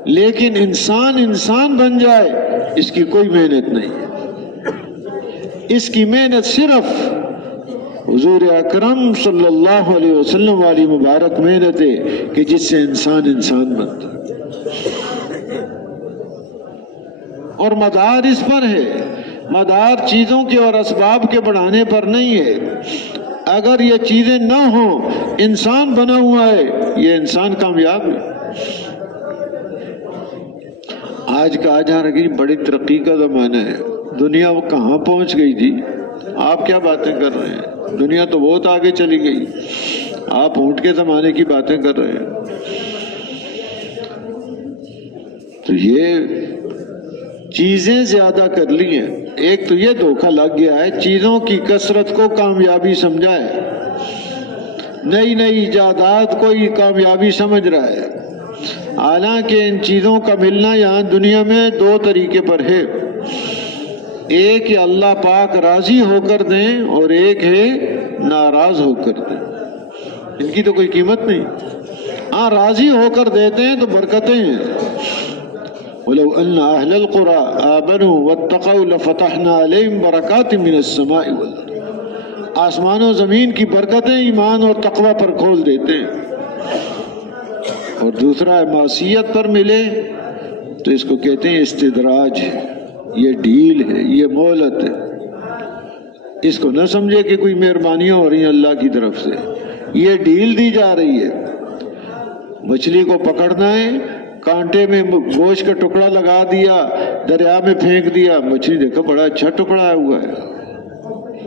لیکن انسان بن جائے اس کی کوئی محنت نہیں ہے۔ اس کی محنت صرف حضور اکرم صلی اللہ علیہ وسلم والی مبارک محنت ہے کہ جس سے انسان بنتا ہے، اور مدار اس پر ہے، مدار چیزوں کے اور اسباب کے بڑھانے پر نہیں ہے۔ اگر یہ چیزیں نہ ہوں، انسان بنا ہوا ہے، یہ انسان کامیاب ہے۔ آج کہا جا رہا ہے کہ بڑی ترقی کا زمانہ ہے، دنیا وہ کہاں پہنچ گئی جی؟ آپ کیا باتیں کر رہے ہیں؟ دنیا تو بہت آگے چلی گئی، آپ اونٹ کے زمانے کی باتیں کر رہے ہیں۔ تو یہ چیزیں زیادہ کر لی ہیں، ایک تو یہ دھوکہ لگ گیا ہے، چیزوں کی کثرت کو کامیابی سمجھا ہے، نئی ایجادات کو ہی کامیابی سمجھ رہا ہے۔ حالانکہ ان چیزوں کا ملنا یہاں دنیا میں دو طریقے پر ہے، ایک ہے اللہ پاک راضی ہو کر دیں، اور ایک ہے ناراض ہو کر دیں۔ ان کی تو کوئی قیمت نہیں۔ راضی ہو کر دیتے ہیں تو برکتیں ہیں۔ وَلَوْ أَنَّ أَهْلَ الْقُرَىٰ آمَنُوا وَاتَّقَوْا لَفَتَحْنَا عَلَيْهِمْ بَرَكَاتٍ مِّنَ السَّمَاءِ وَالْأَرْضِ۔ آسمان و زمین کی برکتیں ایمان اور تقوی پر کھول دیتے ہیں۔ اور دوسرا معصیت پر ملے تو اس کو کہتے ہیں استدراج، یہ ڈھیل ہے، یہ مہلت ہے۔ اس کو نہ سمجھے کہ کوئی مہربانیاں ہو رہی ہیں اللہ کی طرف سے، یہ ڈھیل دی جا رہی ہے۔ مچھلی کو پکڑنا ہے، کانٹے میں گوشت کا ٹکڑا لگا دیا، دریا میں پھینک دیا، مچھلی دیکھا بڑا اچھا ٹکڑا ہوا ہے،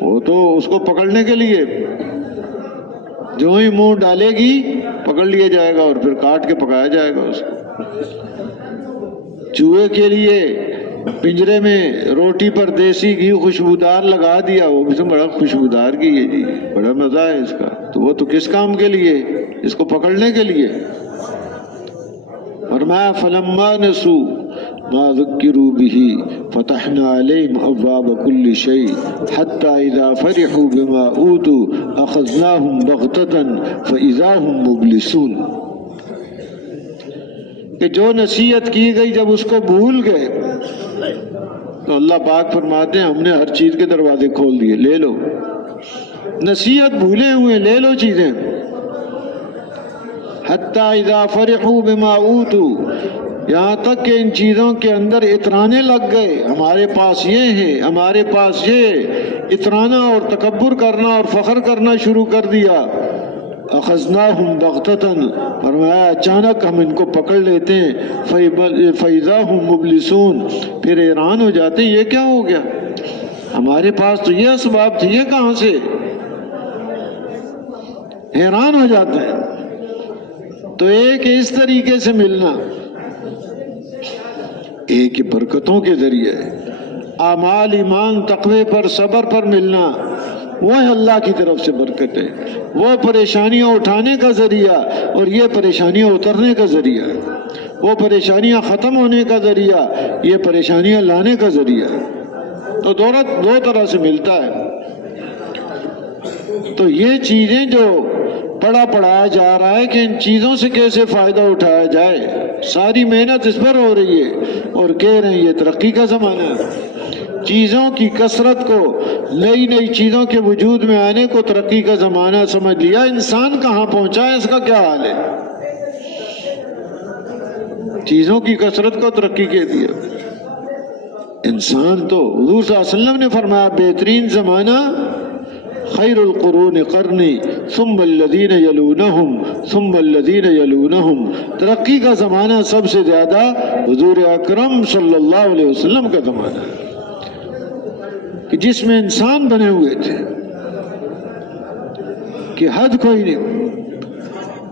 وہ تو اس کو پکڑنے کے لیے جو ہی منہ ڈالے گی پکڑ لیا جائے گا اور پھر کاٹ کے پکایا جائے گا اس کو۔ چوہے کے لیے پنجرے میں روٹی پر دیسی گھی خوشبودار لگا دیا، وہ بھی تو بڑا خوشبودار گھی ہے جی، بڑا مزہ ہے اس کا، تو وہ تو کس کام کے لیے؟ اس کو پکڑنے کے لیے۔ فرمایا فَلَمَّا نَسُوا مَا ذُكِّرُوا بِهِ فَتَحْنَا عَلَيْهِمْ أَبْوَابَ كُلِّ شَيْءٍ حَتَّى إِذَا فَرِحُوا بِمَا أُوتُوا أَخَذْنَاهُمْ بَغْتَةً فَإِذَا هُمْ مُبْلِسُونَ۔ کہ جو نصیحت کی گئی جب اس کو بھول گئے تو اللہ پاک فرماتے ہیں ہم نے ہر چیز کے دروازے کھول دیے، لے لو۔ نصیحت بھولے ہوئے، لے لو چیزیں۔ حتیٰ اذا فرحوا بما اوتوا، یہاں تک کہ ان چیزوں کے اندر اترانے لگ گئے، ہمارے پاس یہ ہے، ہمارے پاس یہ، اترانا اور تکبر کرنا اور فخر کرنا شروع کر دیا۔ اخذناہم بغتۃ، فرمایا اچانک ہم ان کو پکڑ لیتے ہیں، فاذا ہم مبلسون، پھر حیران ہو جاتے ہیں یہ کیا ہو گیا، ہمارے پاس تو یہ اسباب تھی، یہ کہاں سے؟ حیران ہو جاتے ہیں۔ تو ایک اس طریقے سے ملنا، ایک برکتوں کے ذریعے اعمال ایمان تقوی پر صبر پر ملنا، وہ ہے اللہ کی طرف سے برکت ہے، وہ پریشانیاں اٹھانے کا ذریعہ اور یہ پریشانیاں اترنے کا ذریعہ، وہ پریشانیاں ختم ہونے کا ذریعہ، یہ پریشانیاں لانے کا ذریعہ، تو دو طرح سے ملتا ہے۔ تو یہ چیزیں جو پڑھایا جا رہا ہے کہ ان چیزوں سے کیسے فائدہ اٹھایا جائے، ساری محنت اس پر ہو رہی ہے، اور کہہ رہے ہیں یہ ترقی کا زمانہ ہے، چیزوں کی کثرت کو، نئی چیزوں کے وجود میں آنے کو ترقی کا زمانہ سمجھ لیا۔ انسان کہاں پہنچا ہے، اس کا کیا حال ہے؟ چیزوں کی کثرت کو ترقی کہہ دیا۔ انسان تو حضور صلی اللہ علیہ وسلم نے فرمایا بہترین زمانہ خیر القرون قرنی ثم الذین یلونہم ثم الذین یلونہم، ترقی کا زمانہ سب سے زیادہ حضور اکرم صلی اللہ علیہ وسلم کا زمانہ ہے کہ جس میں انسان بنے ہوئے تھے، کہ حد کوئی نہیں.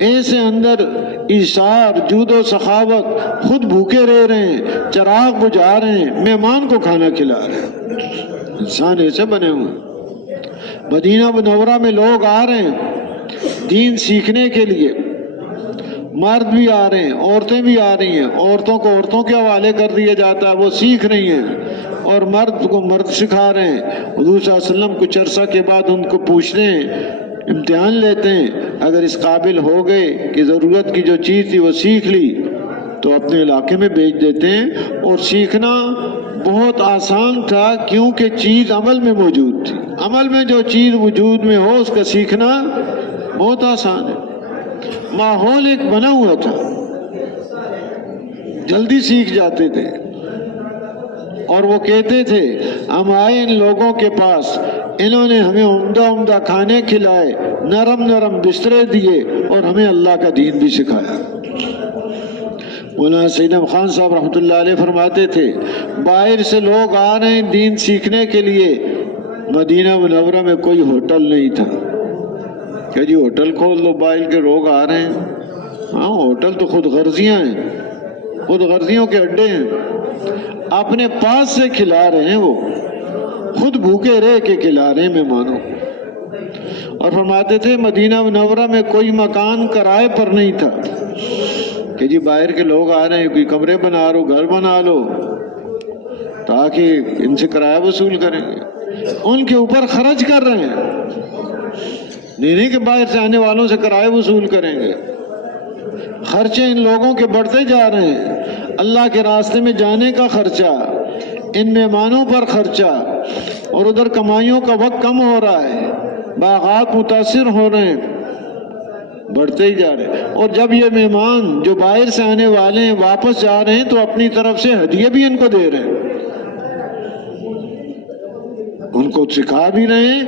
ایسے اندر ایثار، جود و سخاوت، خود بھوکے رہ رہے ہیں، چراغ بجھا رہے ہیں، مہمان کو کھانا کھلا رہے ہیں. انسان ایسے بنے ہوئے. مدینہ منورہ میں لوگ آ رہے ہیں دین سیکھنے کے لیے. مرد بھی آ رہے ہیں، عورتیں بھی آ رہی ہیں. عورتوں کو عورتوں کے حوالے کر دیا جاتا ہے، وہ سیکھ رہی ہیں، اور مرد کو مرد سکھا رہے ہیں. حضور صلی اللہ علیہ وسلم کچھ عرصہ کے بعد ان کو پوچھتے ہیں، امتحان لیتے ہیں. اگر اس قابل ہو گئے کہ ضرورت کی جو چیز تھی وہ سیکھ لی تو اپنے علاقے میں بھیج دیتے ہیں. اور سیکھنا بہت آسان تھا کیونکہ چیز عمل میں موجود تھی. عمل میں جو چیز وجود میں ہو اس کا سیکھنا بہت آسان ہے. ماحول ایک بنا ہوا تھا، جلدی سیکھ جاتے تھے. اور وہ کہتے تھے ہم آئے ان لوگوں کے پاس، انہوں نے ہمیں عمدہ عمدہ کھانے کھلائے، نرم نرم بسترے دیے، اور ہمیں اللہ کا دین بھی سکھایا. مولانا سید احمد خان صاحب رحمۃ اللہ علیہ فرماتے تھے باہر سے لوگ آ رہے ہیں دین سیکھنے کے لیے. مدینہ منورہ میں کوئی ہوٹل نہیں تھا کہ جی ہوٹل کھول دو، باہر کے لوگ آ رہے ہیں. ہاں ہوٹل تو خود غرضیاں ہیں، خود غرضیوں کے اڈے ہیں. اپنے پاس سے کھلا رہے ہیں، وہ خود بھوکے رہ کے کھلا رہے ہیں مہمانوں. اور فرماتے تھے مدینہ منورہ میں کوئی مکان کرائے پر نہیں تھا کہ جی باہر کے لوگ آ رہے ہیں کوئی کمرے بنا لو، گھر بنا لو تاکہ ان سے کرایہ وصول کریں گے. ان کے اوپر خرچ کر رہے ہیں، نہیں کہ باہر سے آنے والوں سے کرایہ وصول کریں گے. خرچے ان لوگوں کے بڑھتے جا رہے ہیں. اللہ کے راستے میں جانے کا خرچہ، ان مہمانوں پر خرچہ، اور ادھر کمائیوں کا وقت کم ہو رہا ہے، باغات متاثر ہو رہے ہیں، بڑھتے ہی جا رہے ہیں. اور جب یہ مہمان جو باہر سے آنے والے ہیں واپس جا رہے ہیں تو اپنی طرف سے ہدیے بھی ان کو دے رہے ہیں، ان کو سکھا بھی رہے ہیں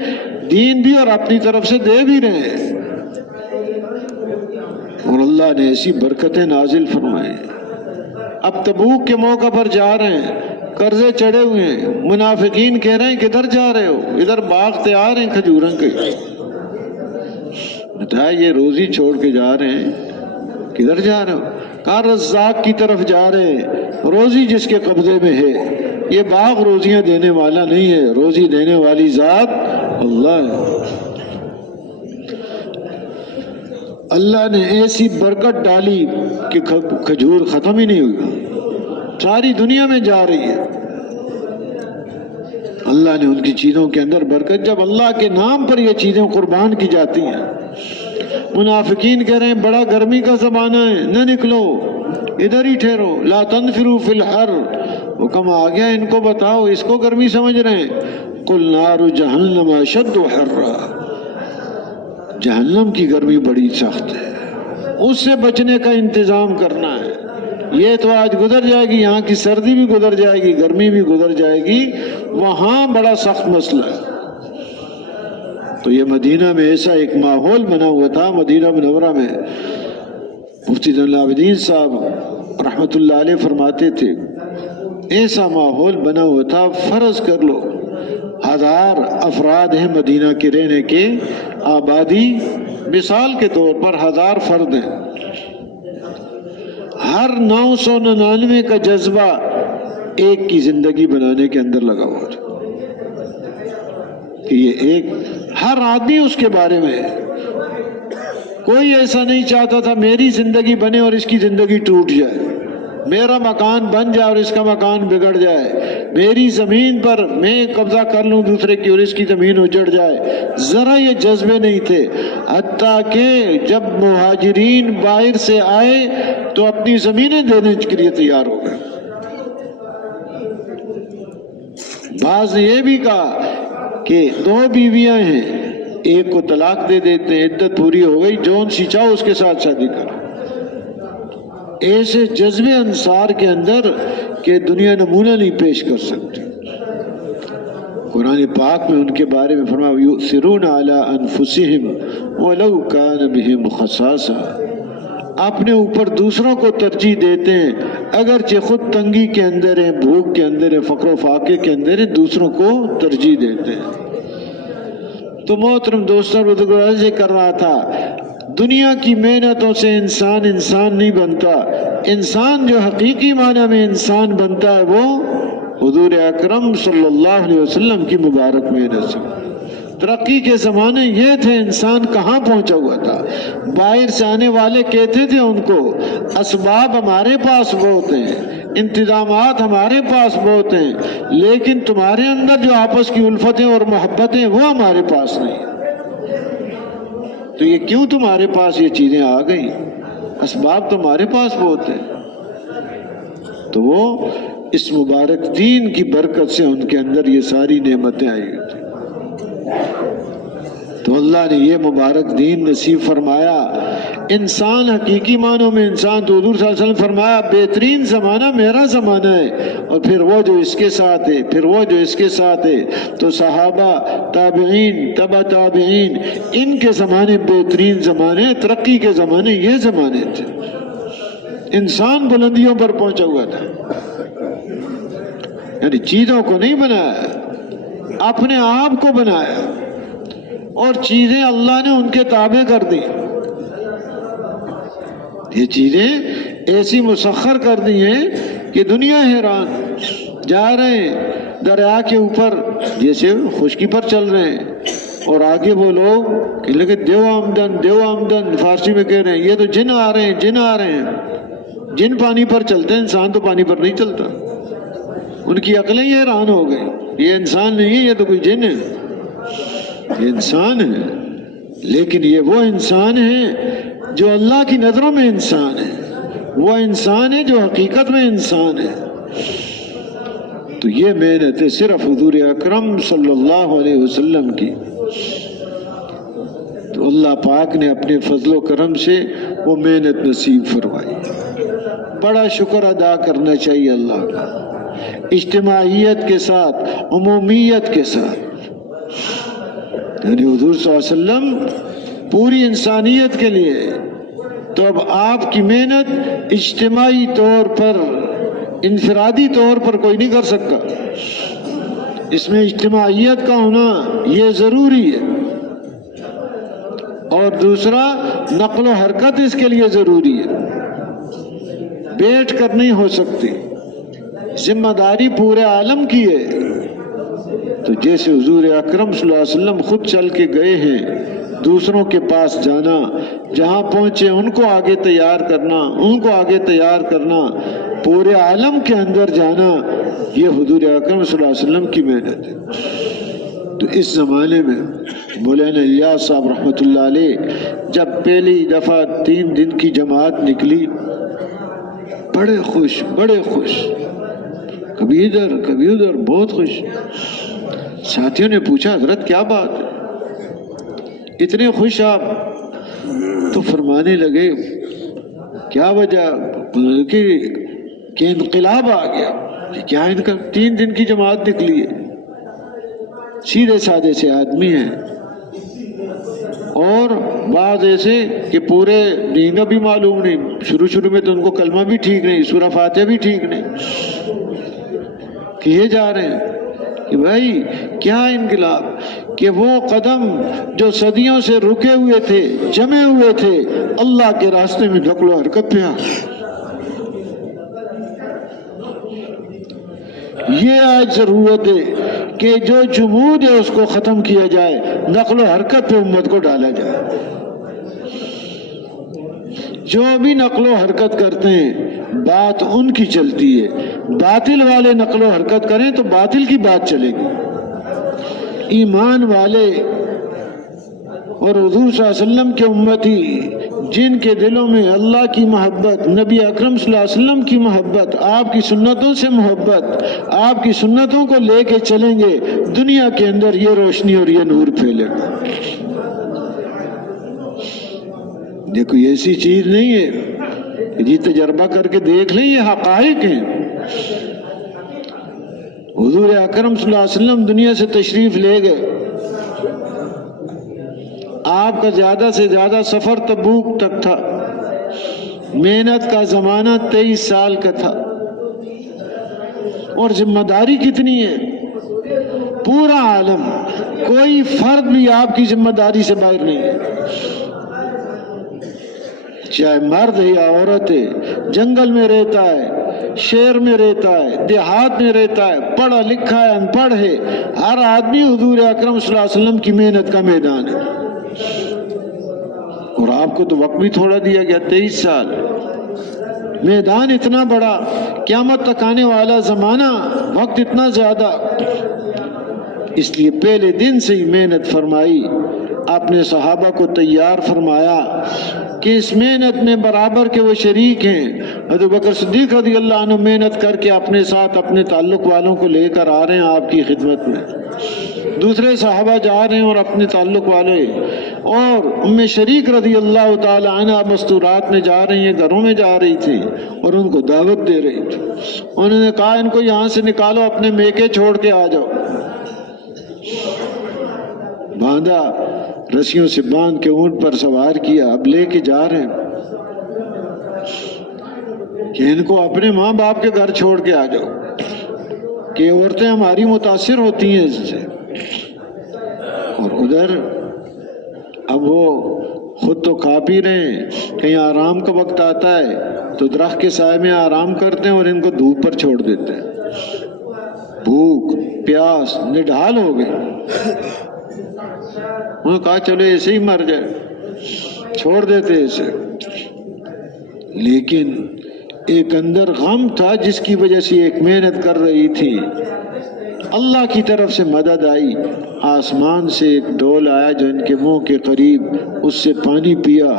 دین بھی اور اپنی طرف سے دے بھی رہے ہیں. اور اللہ نے ایسی برکتیں نازل فرمائے. اب تبوک کے موقع پر جا رہے ہیں، قرضے چڑھے ہوئے ہیں. منافقین کہہ رہے ہیں کدھر جا رہے ہو؟ ادھر باغ تیار ہیں کھجوروں کے. بتایا یہ روزی چھوڑ کے جا رہے ہیں، کدھر جا رہے ہو؟ کہا رزاق کی طرف جا رہے ہیں، روزی جس کے قبضے میں ہے. یہ باغ روزیاں دینے والا نہیں ہے، روزی دینے والی ذات اللہ ہے. اللہ نے ایسی برکت ڈالی کہ کھجور ختم ہی نہیں ہوئی، ساری دنیا میں جا رہی ہے. اللہ نے ان کی چیزوں کے اندر برکت. جب اللہ کے نام پر یہ چیزیں قربان کی جاتی ہیں. منافقین کہہ رہے ہیں بڑا گرمی کا زمانہ ہے، نہ نکلو، ادھر ہی ٹھہرو. لا تنفروا فی الحر، حکم آ گیا ان کو بتاؤ، اس کو گرمی سمجھ رہے ہیں. قل نار جہنم اشد حرا، جہنم کی گرمی بڑی سخت ہے، اس سے بچنے کا انتظام کرنا ہے. یہ تو آج گزر جائے گی، یہاں کی سردی بھی گزر جائے گی، گرمی بھی گزر جائے گی، وہاں بڑا سخت مسئلہ ہے. تو یہ مدینہ میں ایسا ایک ماحول بنا ہوا تھا. مدینہ منورہ میں مفتی زین العابدین صاحب رحمۃ اللہ علیہ فرماتے تھے ایسا ماحول بنا ہوا تھا. فرض کر لو 1000 افراد ہیں مدینہ کے رہنے کے، آبادی مثال کے طور پر 1000 فرد ہیں. ہر 999 کا جذبہ ایک کی زندگی بنانے کے اندر لگا ہوا تھا کہ یہ ایک، ہر آدمی اس کے بارے میں ہے. کوئی ایسا نہیں چاہتا تھا میری زندگی بنے اور اس کی زندگی ٹوٹ جائے، میرا مکان بن جائے اور اس کا مکان بگڑ جائے، میری زمین پر میں قبضہ کر لوں دوسرے کی اور اس کی زمین اجڑ جائے. ذرا یہ جذبے نہیں تھے. حتیٰ کہ جب مہاجرین باہر سے آئے تو اپنی زمینیں دینے کے لیے تیار ہو گئے. بعض نے یہ بھی کہا کہ 2 بیویاں ہیں، ایک کو طلاق دے دیتے ہیں، عدت پوری ہو گئی، جون سی چاہو اس کے ساتھ شادی کرو. ایسے جذبے انصار کے اندر کہ دنیا نمونہ نہیں پیش کر سکتی. قرآن پاک میں ان کے بارے میں فرمایا یؤثرون علی انفسہم ولو کان بہم خصاصہ، اپنے اوپر دوسروں کو ترجیح دیتے ہیں اگرچہ خود تنگی کے اندر ہیں، بھوک کے اندر ہیں، فقر و فاقے کے اندر ہیں، دوسروں کو ترجیح دیتے ہیں. تو محترم دوستوں واضح کر رہا تھا دنیا کی محنتوں سے انسان نہیں بنتا، انسان جو حقیقی معنی میں انسان بنتا ہے وہ حضور اکرم صلی اللہ علیہ وسلم کی مبارک محنت سے۔ ترقی کے زمانے یہ تھے، انسان کہاں پہنچا ہوا تھا، باہر سے آنے والے کہتے تھے ان کو اسباب ہمارے پاس بہت ہیں، انتظامات ہمارے پاس بہت ہیں، لیکن تمہارے اندر جو آپس کی الفتیں اور محبتیں وہ ہمارے پاس نہیں۔ تو یہ کیوں تمہارے پاس یہ چیزیں آ گئیں؟ اسباب تمہارے پاس بہت ہیں۔ تو وہ اس مبارک دین کی برکت سے ان کے اندر یہ ساری نعمتیں آئی تھیں۔ تو اللہ نے یہ مبارک دین نصیب فرمایا۔ انسان حقیقی معنوں میں انسان، تو حضور صلی اللہ علیہ وسلم فرمایا بہترین زمانہ میرا زمانہ ہے، اور پھر وہ جو اس کے ساتھ ہے، پھر وہ جو اس کے ساتھ ہے۔ تو صحابہ، تابعین، تبع تابعین، ان کے زمانے بہترین زمانے، ترقی کے زمانے یہ زمانے تھے۔ انسان بلندیوں پر پہنچا ہوا تھا، یعنی چیزوں کو نہیں بنایا، اپنے آپ کو بنایا، اور چیزیں اللہ نے ان کے تابع کر دی۔ یہ چیزیں ایسی مسخر کر دی ہیں کہ دنیا حیران، جا رہے ہیں دریا کے اوپر جیسے خشکی پر چل رہے ہیں، اور آگے وہ لوگ کہ لگے دیو آمدن دیو آمدن، فارسی میں کہہ رہے ہیں یہ تو جن آ رہے ہیں، جن آ رہے ہیں۔ جن پانی پر چلتے ہیں، انسان تو پانی پر نہیں چلتا۔ ان کی عقلیں ہی حیران ہو گئی، یہ انسان نہیں ہے، یہ تو کوئی جن ہے، یہ انسان ہے۔ لیکن یہ وہ انسان ہے جو اللہ کی نظروں میں انسان ہے، وہ انسان ہے جو حقیقت میں انسان ہے۔ تو یہ محنت ہے صرف حضور اکرم صلی اللہ علیہ وسلم کی۔ تو اللہ پاک نے اپنے فضل و کرم سے وہ محنت نصیب فرمائی۔ بڑا شکر ادا کرنا چاہیے اللہ کا، اجتماعیت کے ساتھ، عمومیت کے ساتھ۔ یعنی حضور صلی اللہ علیہ وسلم پوری انسانیت کے لیے، تو اب آپ کی محنت اجتماعی طور پر، انفرادی طور پر کوئی نہیں کر سکتا۔ اس میں اجتماعیت کا ہونا یہ ضروری ہے، اور دوسرا نقل و حرکت اس کے لیے ضروری ہے، بیٹھ کر نہیں ہو سکتی، ذمہ داری پورے عالم کی ہے۔ تو جیسے حضور اکرم صلی اللہ علیہ وسلم خود چل کے گئے ہیں، دوسروں کے پاس جانا، جہاں پہنچے ان کو آگے تیار کرنا، ان کو آگے تیار کرنا، پورے عالم کے اندر جانا، یہ حضور اکرم صلی اللہ علیہ وسلم کی محنت ہے۔ تو اس زمانے میں مولانا الیاس صاحب رحمۃ اللہ علیہ جب پہلی دفعہ 3 دن کی جماعت نکلی، بڑے خوش، بڑے خوش، کبھی ادھر کبھی ادھر، بہت خوش۔ ساتھیوں نے پوچھا حضرت کیا بات ہے، اتنے خوش آپ؟ تو فرمانے لگے کیا وجہ کہ انقلاب آ گیا۔ کیا ان کا 3 دن کی جماعت نکلی ہے، سیدھے سادے سے آدمی ہیں، اور بعض ایسے کہ پورے دین بھی معلوم نہیں، شروع میں تو ان کو کلمہ بھی ٹھیک نہیں، سورہ فاتحہ بھی ٹھیک نہیں، کہ یہ جا رہے ہیں کہ بھائی کیا انقلاب، کہ وہ قدم جو صدیوں سے رکے ہوئے تھے، جمے ہوئے تھے، اللہ کے راستے میں نقل و حرکت پہ آ گئے۔ یہ آج ضرورت ہے کہ جو جمود ہے اس کو ختم کیا جائے، نقل و حرکت پہ امت کو ڈالا جائے۔ جو بھی نقل و حرکت کرتے ہیں بات ان کی چلتی ہے، باطل والے نقل و حرکت کریں تو باطل کی بات چلے گی۔ ایمان والے اور حضور صلی اللہ علیہ وسلم کے امتی جن کے دلوں میں اللہ کی محبت، نبی اکرم صلی اللہ علیہ وسلم کی محبت، آپ کی سنتوں سے محبت، آپ کی سنتوں کو لے کے چلیں گے، دنیا کے اندر یہ روشنی اور یہ نور پھیلے گا۔ یہ کوئی ایسی چیز نہیں ہے کہ جی تجربہ کر کے دیکھ لیں، یہ حقائق ہیں۔ حضور اکرم صلی اللہ علیہ وسلم دنیا سے تشریف لے گئے، آپ کا زیادہ سے زیادہ سفر تبوک تک تھا، محنت کا زمانہ 23 سال کا تھا، اور ذمہ داری کتنی ہے، پورا عالم کوئی فرد بھی آپ کی ذمہ داری سے باہر نہیں ہے، چاہے مرد ہے یا عورت ہے، جنگل میں رہتا ہے، شہر میں رہتا ہے، دیہات میں رہتا ہے، پڑھا لکھا ہے، ان پڑھ ہے، ہر آدمی حضور اکرم صلی اللہ علیہ وسلم کی محنت کا میدان ہے۔ اور آپ کو تو وقت بھی تھوڑا دیا گیا، 23 سال، میدان اتنا بڑا، قیامت تک آنے والا زمانہ، وقت اتنا زیادہ، اس لیے پہلے دن سے ہی محنت فرمائی، اپنے صحابہ کو تیار فرمایا کہ اس محنت میں برابر کے وہ شریک ہیں۔ حضرت بکر صدیق رضی اللہ عنہ محنت کر کے اپنے ساتھ اپنے تعلق والوں کو لے کر آ رہے ہیں آپ کی خدمت میں، دوسرے صحابہ جا رہے ہیں اور اپنے تعلق والے، اور ام شریک رضی اللہ تعالی عنہ مستورات میں جا رہی ہیں، گھروں میں جا رہی تھی اور ان کو دعوت دے رہی تھی۔ انہوں نے کہا ان کو یہاں سے نکالو، اپنے میکے چھوڑ کے آ جاؤ۔ باندھا، رسیوں سے باندھ کے اونٹ پر سوار کیا، اب لے کے جا رہے ہیں کہ ان کو اپنے ماں باپ کے گھر چھوڑ کے آ جاؤ، کہ عورتیں ہماری متاثر ہوتی ہیں اس سے۔ اور ادھر اب وہ خود تو کھا پی رہے ہیں، کہیں آرام کا وقت آتا ہے تو درخت کے سائے میں آرام کرتے ہیں اور ان کو دھوپ پر چھوڑ دیتے ہیں، بھوک پیاس نڈھال ہو گئے۔ انہوں نے کہا چلو ایسے ہی مر جائے، چھوڑ دیتے اسے، لیکن ایک اندر غم تھا جس کی وجہ سے ایک محنت کر رہی تھی۔ اللہ کی طرف سے مدد آئی، آسمان سے ایک ڈول آیا جو ان کے منہ کے قریب، اس سے پانی پیا،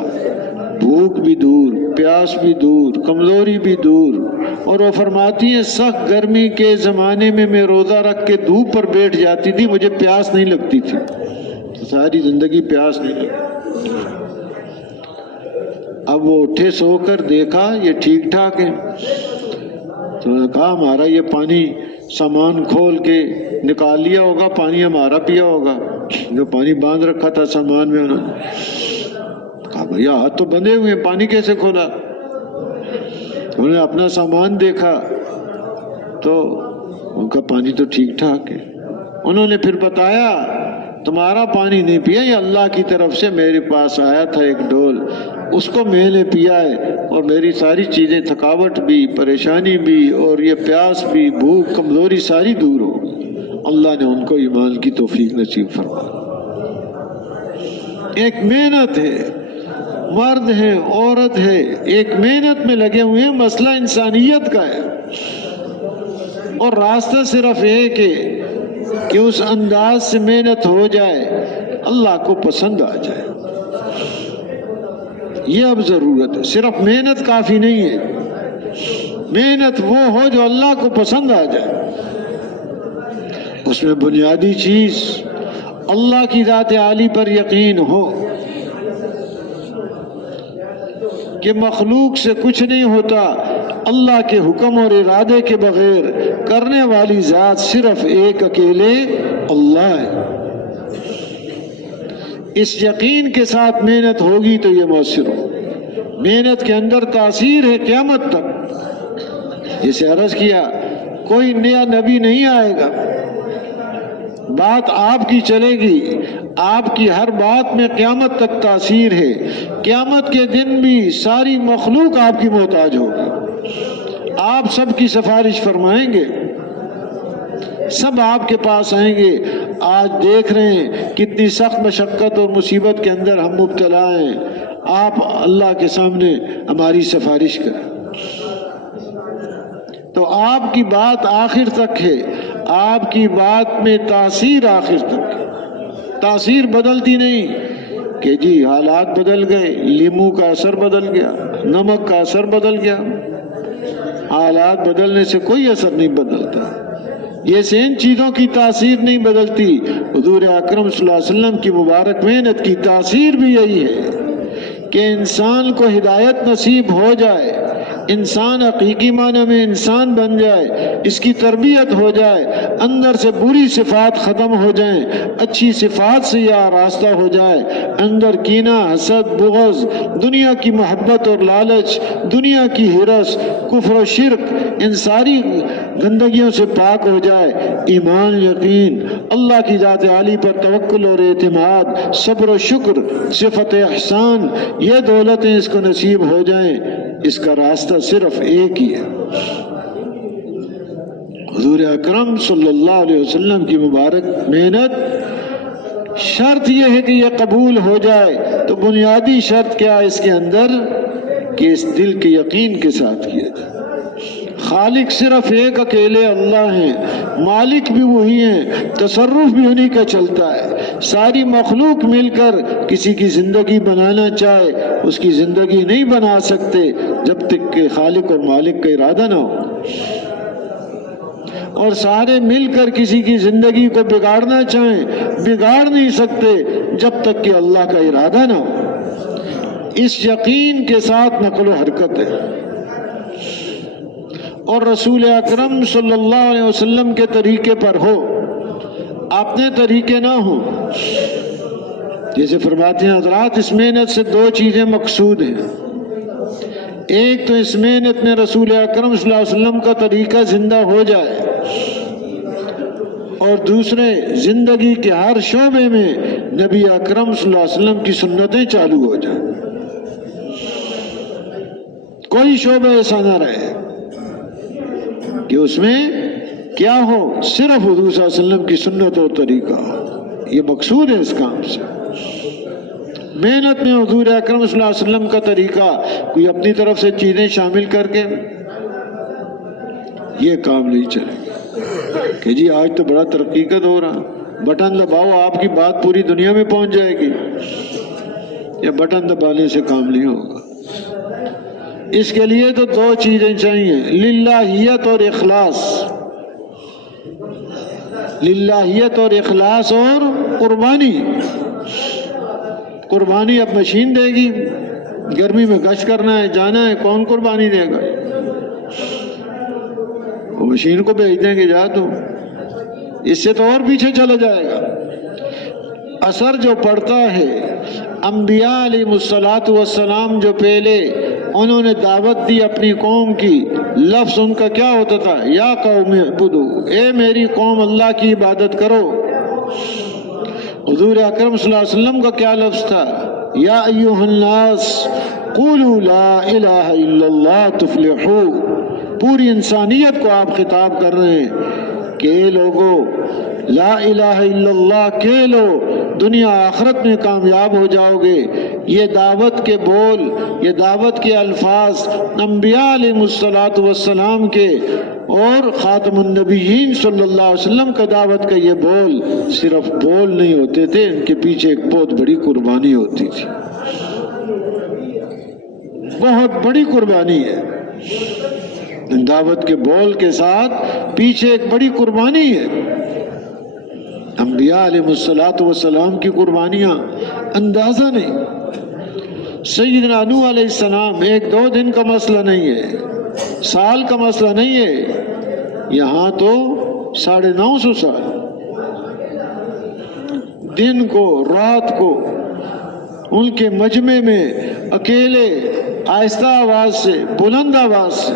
بھوک بھی دور، پیاس بھی دور، کمزوری بھی دور۔ اور وہ فرماتی ہیں سخت گرمی کے زمانے میں میں روزہ رکھ کے دھوپ پر بیٹھ جاتی تھی، مجھے پیاس نہیں لگتی تھی، ساری زندگی پیاس نہیں لگتی۔ اب وہ اٹھے سو کر، دیکھا یہ ٹھیک ٹھاک ہے، تو انہوں نے کہا ہمارا یہ پانی سامان کھول کے نکال لیا ہوگا، پانی ہمارا پیا ہوگا، جو پانی باندھ رکھا تھا سامان میں۔ انہوں نے کہا بھیا ہاتھ تو بندھے ہوئے ہیں، پانی کیسے کھولا؟ انہوں نے اپنا سامان دیکھا تو ان کا پانی تو ٹھیک ٹھاک ہے۔ انہوں نے پھر بتایا تمہارا پانی نہیں پیا، یہ اللہ کی طرف سے میرے پاس آیا تھا ایک ڈول، اس کو میں نے پیا ہے، اور میری ساری چیزیں، تھکاوٹ بھی، پریشانی بھی، اور یہ پیاس بھی، بھوک کمزوری ساری دور ہو گئی۔ اللہ نے ان کو ایمان کی توفیق نصیب فرمائی۔ ایک محنت ہے، مرد ہے عورت ہے، ایک محنت میں لگے ہوئے ہیں، مسئلہ انسانیت کا ہے، اور راستہ صرف ایک ہے کہ اس انداز سے محنت ہو جائے اللہ کو پسند آ جائے۔ یہ اب ضرورت ہے، صرف محنت کافی نہیں ہے، محنت وہ ہو جو اللہ کو پسند آ جائے۔ اس میں بنیادی چیز اللہ کی ذات عالی پر یقین ہو کہ مخلوق سے کچھ نہیں ہوتا، اللہ کے حکم اور ارادے کے بغیر کرنے والی ذات صرف ایک اکیلے اللہ ہے۔ اس یقین کے ساتھ محنت ہوگی تو یہ مؤثر ہو۔ محنت کے اندر تاثیر ہے قیامت تک۔ جسے عرض کیا کوئی نیا نبی نہیں آئے گا، بات آپ کی چلے گی، آپ کی ہر بات میں قیامت تک تاثیر ہے۔ قیامت کے دن بھی ساری مخلوق آپ کی محتاج ہوگی، آپ سب کی سفارش فرمائیں گے، سب آپ کے پاس آئیں گے۔ آج دیکھ رہے ہیں کتنی سخت مشقت اور مصیبت کے اندر ہم مبتلا ہیں، آپ اللہ کے سامنے ہماری سفارش کریں تو آپ کی بات آخر تک ہے، آپ کی بات میں تاثیر آخر تک ہے۔ تاثیر بدلتی نہیں کہ جی حالات بدل گئے، لیمو کا اثر بدل گیا، نمک کا اثر بدل گیا، حالات بدلنے سے کوئی اثر نہیں بدلتا، یہ سے ان چیزوں کی تاثیر نہیں بدلتی۔ حضور اکرم صلی اللہ علیہ وسلم کی مبارک محنت کی تاثیر بھی یہی ہے کہ انسان کو ہدایت نصیب ہو جائے، انسان حقیقی معنی میں انسان بن جائے، اس کی تربیت ہو جائے، اندر سے بری صفات ختم ہو جائیں، اچھی صفات سے یہ آراستہ ہو جائے، اندر کینہ، حسد، بغض، دنیا کی محبت اور لالچ، دنیا کی ہرس، کفر و شرک، ان ساری گندگیوں سے پاک ہو جائے، ایمان، یقین، اللہ کی ذات عالی پر توکل اور اعتماد، صبر و شکر، صفت احسان، یہ دولتیں اس کو نصیب ہو جائیں، اس کا راستہ صرف ایک ہی ہے۔ حضور اکرم صلی اللہ علیہ وسلم کی مبارک محنت، شرط یہ ہے کہ یہ قبول ہو جائے، تو بنیادی شرط کیا ہے اس کے اندر؟ کہ اس دل کے یقین کے ساتھ کیا جائے۔ خالق صرف ایک اکیلے اللہ ہیں، مالک بھی وہی ہیں، تصرف بھی انہی کا چلتا ہے۔ ساری مخلوق مل کر کسی کی زندگی بنانا چاہے، اس کی زندگی نہیں بنا سکتے جب تک کہ خالق اور مالک کا ارادہ نہ ہو، اور سارے مل کر کسی کی زندگی کو بگاڑنا چاہیں، بگاڑ نہیں سکتے جب تک کہ اللہ کا ارادہ نہ ہو۔ اس یقین کے ساتھ نقل و حرکت ہے، اور رسول اکرم صلی اللہ علیہ وسلم کے طریقے پر ہو، اپنے طریقے نہ ہوں۔ جیسے فرماتے ہیں حضرات، اس محنت سے دو چیزیں مقصود ہیں۔ ایک تو اس محنت میں رسول اکرم صلی اللہ علیہ وسلم کا طریقہ زندہ ہو جائے، اور دوسرے زندگی کے ہر شعبے میں نبی اکرم صلی اللہ علیہ وسلم کی سنتیں چالو ہو جائیں، کوئی شعبہ ایسا نہ رہے کہ اس میں کیا ہو، صرف حضور صلی اللہ علیہ وسلم کی سنت اور طریقہ ہو۔ یہ مقصود ہے اس کام سے۔ محنت میں حضور اکرم صلی اللہ علیہ وسلم کا طریقہ، کوئی اپنی طرف سے چیزیں شامل کر کے یہ کام نہیں چلے کہ جی آج تو بڑا ترقی کا دور ہے، بٹن دباؤ آپ کی بات پوری دنیا میں پہنچ جائے گی۔ یہ بٹن دبانے سے کام نہیں ہوگا۔ اس کے لیے تو دو چیزیں چاہیے، للہیت اور اخلاص۔ للہیت اور اخلاص اور قربانی۔ قربانی اب مشین دے گی، گرمی میں گشت کرنا ہے، جانا ہے، کون قربانی دے گا؟ وہ مشین کو بھیج دیں گے، جا تو، اس سے تو اور پیچھے چلا جائے گا۔ اثر جو پڑتا ہے، انبیاء علیہ الصلوۃ والسلام جو پہلے انہوں نے دعوت دی اپنی قوم کی، لفظ ان کا کیا ہوتا تھا؟ یا قوم اعبدوا، اے میری قوم اللہ کی عبادت کرو۔ حضور اکرم صلی اللہ علیہ وسلم کا کیا لفظ تھا؟ یا ایھا الناس قولوا لا الہ الا اللہ تفلحوا۔ پوری انسانیت کو آپ خطاب کر رہے ہیں کہ اے لوگو، لا الہ الا اللہ کہہ لو، دنیا آخرت میں کامیاب ہو جاؤ گے۔ یہ دعوت کے بول، یہ دعوت کے الفاظ انبیاء علیہ الصلوۃ والسلام کے اور خاتم النبیین صلی اللہ علیہ وسلم کا دعوت کا یہ بول صرف بول نہیں ہوتے تھے، ان کے پیچھے ایک بہت بڑی قربانی ہوتی تھی، بہت بڑی قربانی ہے۔ دعوت کے بول کے ساتھ پیچھے ایک بڑی قربانی ہے۔ انبیاء علیہ الصلوۃ والسلام کی قربانیاں اندازہ نہیں۔ سیدنا نوح علیہ السلام ایک دو دن کا مسئلہ نہیں ہے، سال کا مسئلہ نہیں ہے، یہاں تو 950 سال، دن کو رات کو ان کے مجمع میں اکیلے آہستہ آواز سے، بلند آواز سے،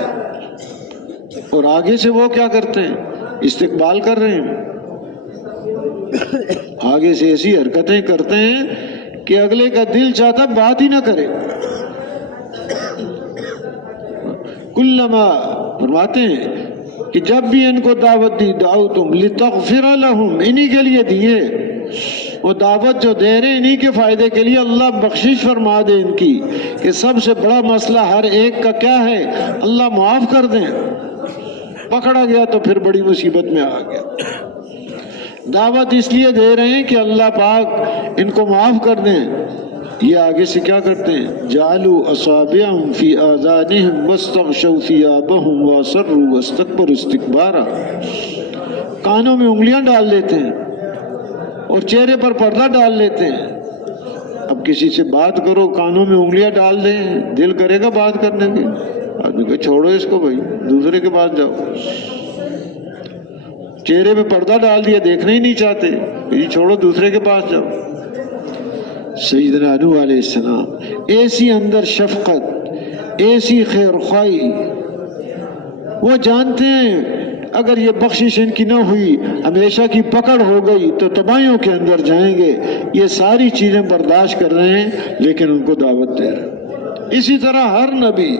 اور آگے سے وہ کیا کرتے ہیں؟ استقبال کر رہے ہیں، آگے سے ایسی حرکتیں کرتے ہیں کہ اگلے کا دل چاہتا بات ہی نہ کرے۔ کلما فرماتے ہیں کہ جب بھی ان کو دعوت دی، دعوتم لتغفر لہم، انہی کے لیے دیے، وہ دعوت جو دے رہے انہی کے فائدے کے لیے، اللہ بخشش فرما دے ان کی، کہ سب سے بڑا مسئلہ ہر ایک کا کیا ہے؟ اللہ معاف کر دیں۔ پکڑا گیا تو پھر بڑی مصیبت میں آ گیا۔ دعوت اس لیے دے رہے ہیں کہ اللہ پاک ان کو معاف کر دیں۔ یہ آگے سے کیا کرتے ہیں؟ جعلوا اصابعهم فی آذانهم واستغشوا ثیابهم واصروا واستکبروا استکبارا، کانوں میں انگلیاں ڈال لیتے ہیں اور چہرے پر پردہ ڈال لیتے ہیں۔ اب کسی سے بات کرو، کانوں میں انگلیاں ڈال دیں، دل کرے گا بات کرنے کے؟ آدمی کہا چھوڑو اس کو بھائی، دوسرے کے پاس جاؤ. چہرے پہ پردہ ڈال دیا، دیکھنا ہی نہیں چاہتے، یہ چھوڑو دوسرے کے پاس جاؤ. سیدنا نوح علیہ السلام ایسی اندر شفقت، ایسی خیر خواہی، وہ جانتے ہیں اگر یہ بخشش ان کی نہ ہوئی، ہمیشہ کی پکڑ ہو گئی تو تباہیوں کے اندر جائیں گے. یہ ساری چیزیں برداشت کر رہے ہیں لیکن ان کو دعوت دے رہے ہیں. اسی طرح ہر نبی،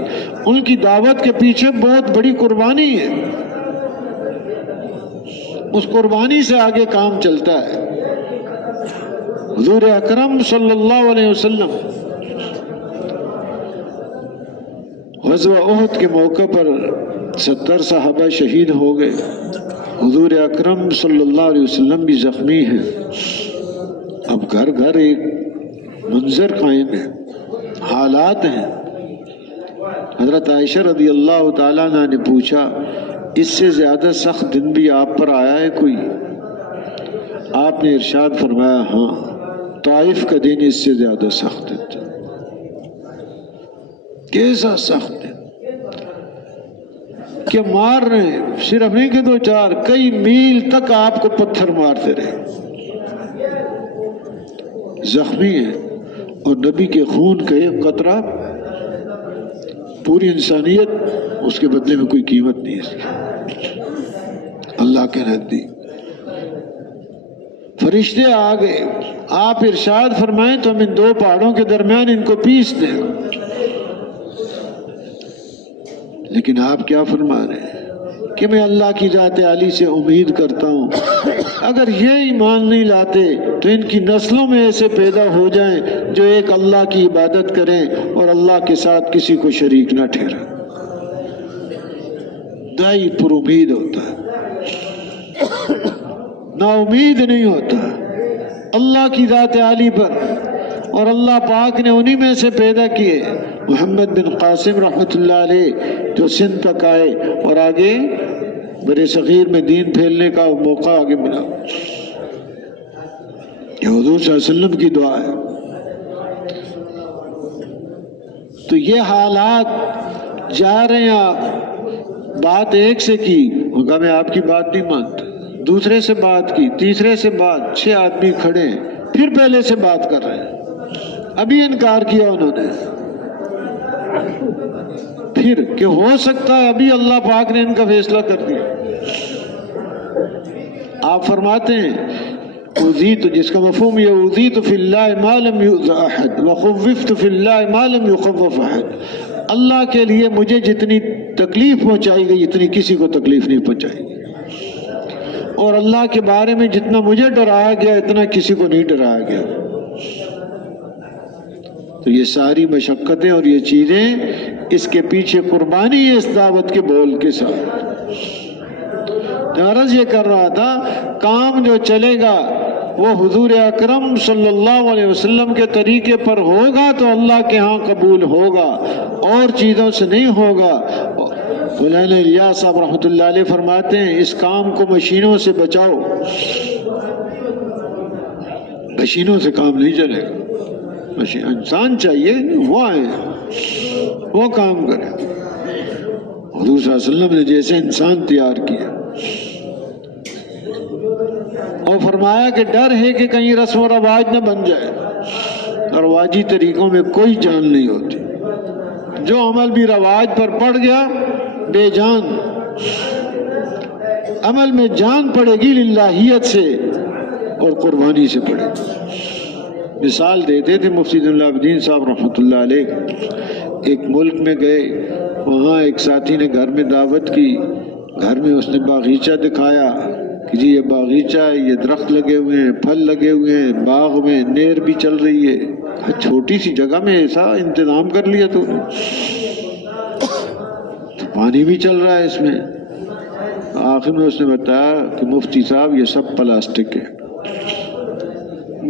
ان کی دعوت کے پیچھے بہت بڑی قربانی ہے، اس قربانی سے آگے کام چلتا ہے. حضور اکرم صلی اللہ علیہ وسلم غزوہ احد کے موقع پر 70 صحابہ شہید ہو گئے. حضور اکرم صلی اللہ علیہ وسلم بھی زخمی ہیں. اب گھر گھر ایک منظر قائم ہے، حالات ہیں. حضرت عائشہ رضی اللہ تعالیٰ عنہ نے پوچھا اس سے زیادہ سخت دن بھی آپ پر آیا ہے کوئی؟ آپ نے ارشاد فرمایا ہاں، طائف کا دن اس سے زیادہ سخت تھا. کیسا سخت ہے کہ مار رہے ہیں، صرف نہیں کہ 2-4 کئی میل تک آپ کو پتھر مارتے رہے. زخمی ہے اور نبی کے خون کا ایک قطرہ، پوری انسانیت اس کے بدلے میں کوئی قیمت نہیں ہے اس کی اللہ کے نزدیک. فرشتے آ گئے، آپ ارشاد فرمائیں تو ہم ان 2 پہاڑوں کے درمیان ان کو پیس دیں. لیکن آپ کیا فرما رہے ہیں کہ میں اللہ کی ذات عالی سے امید کرتا ہوں اگر یہ ایمان نہیں لاتے تو ان کی نسلوں میں ایسے پیدا ہو جائیں جو ایک اللہ کی عبادت کریں اور اللہ کے ساتھ کسی کو شریک نہ ٹھہرائیں. دائی پر امید ہوتا ہے، نا امید نہیں ہوتا اللہ کی ذات عالی پر. اور اللہ پاک نے انہی میں سے پیدا کیے محمد بن قاسم رحمۃ اللہ علیہ جو سندھ تک آئے اور آگے برے صغیر میں دین پھیلنے کا موقع آگے ملا. یہ حضور صلی اللہ علیہ وسلم کی دعا ہے. تو یہ حالات جا رہے ہیں. آپ بات ایک سے کی، کہا میں آپ کی بات نہیں مانتا. دوسرے سے بات کی، تیسرے سے بات، 6 آدمی کھڑے ہیں، پھر پہلے سے بات کر رہے ہیں. ابھی انکار کیا انہوں نے، پھر کہ ہو سکتا ہے ابھی اللہ پاک نے ان کا فیصلہ کر دیا. آپ فرماتے ہیں اوذیت، جس کا مفہوم یہ اوذیت فی اللہ ما لم یؤذ احد وخوفت فی اللہ ما لم یخوف احد. اللہ کے لیے مجھے جتنی تکلیف پہنچائی گئی اتنی کسی کو تکلیف نہیں پہنچائی گئی، اور اللہ کے بارے میں جتنا مجھے ڈرایا گیا اتنا کسی کو نہیں ڈرایا گیا. تو یہ ساری مشقتیں اور یہ چیزیں، اس کے پیچھے قربانی ہے اس دعوت کے بول کے ساتھ. عرض یہ کر رہا تھا کام جو چلے گا وہ حضور اکرم صلی اللہ علیہ وسلم کے طریقے پر ہوگا تو اللہ کے ہاں قبول ہوگا، اور چیزوں سے نہیں ہوگا. مولانا الیاس صاحب رحمۃ اللہ علیہ فرماتے ہیں اس کام کو مشینوں سے بچاؤ، مشینوں سے کام نہیں چلے گا. انسان چاہیے وہ آئے وہ کام کرے. حضور صلی اللہ علیہ وسلم نے جیسے انسان تیار کیا اور فرمایا کہ ڈر ہے کہ کہیں رسم و رواج نہ بن جائے. رواجی طریقوں میں کوئی جان نہیں ہوتی، جو عمل بھی رواج پر پڑ گیا بے جان. عمل میں جان پڑے گی للہیت سے اور قربانی سے پڑے گی. مثال دیتے تھے مفتی اللہ الدین صاحب رحمۃ اللہ علیہ. ایک ملک میں گئے، وہاں ایک ساتھی نے گھر میں دعوت کی، گھر میں اس نے باغیچہ دکھایا کہ جی یہ باغیچہ ہے، یہ درخت لگے ہوئے ہیں، پھل لگے ہوئے ہیں، باغ میں نہر بھی چل رہی ہے. چھوٹی سی جگہ میں ایسا انتظام کر لیا تو پانی بھی چل رہا ہے اس میں. آخر میں اس نے بتایا کہ مفتی صاحب یہ سب پلاسٹک ہے،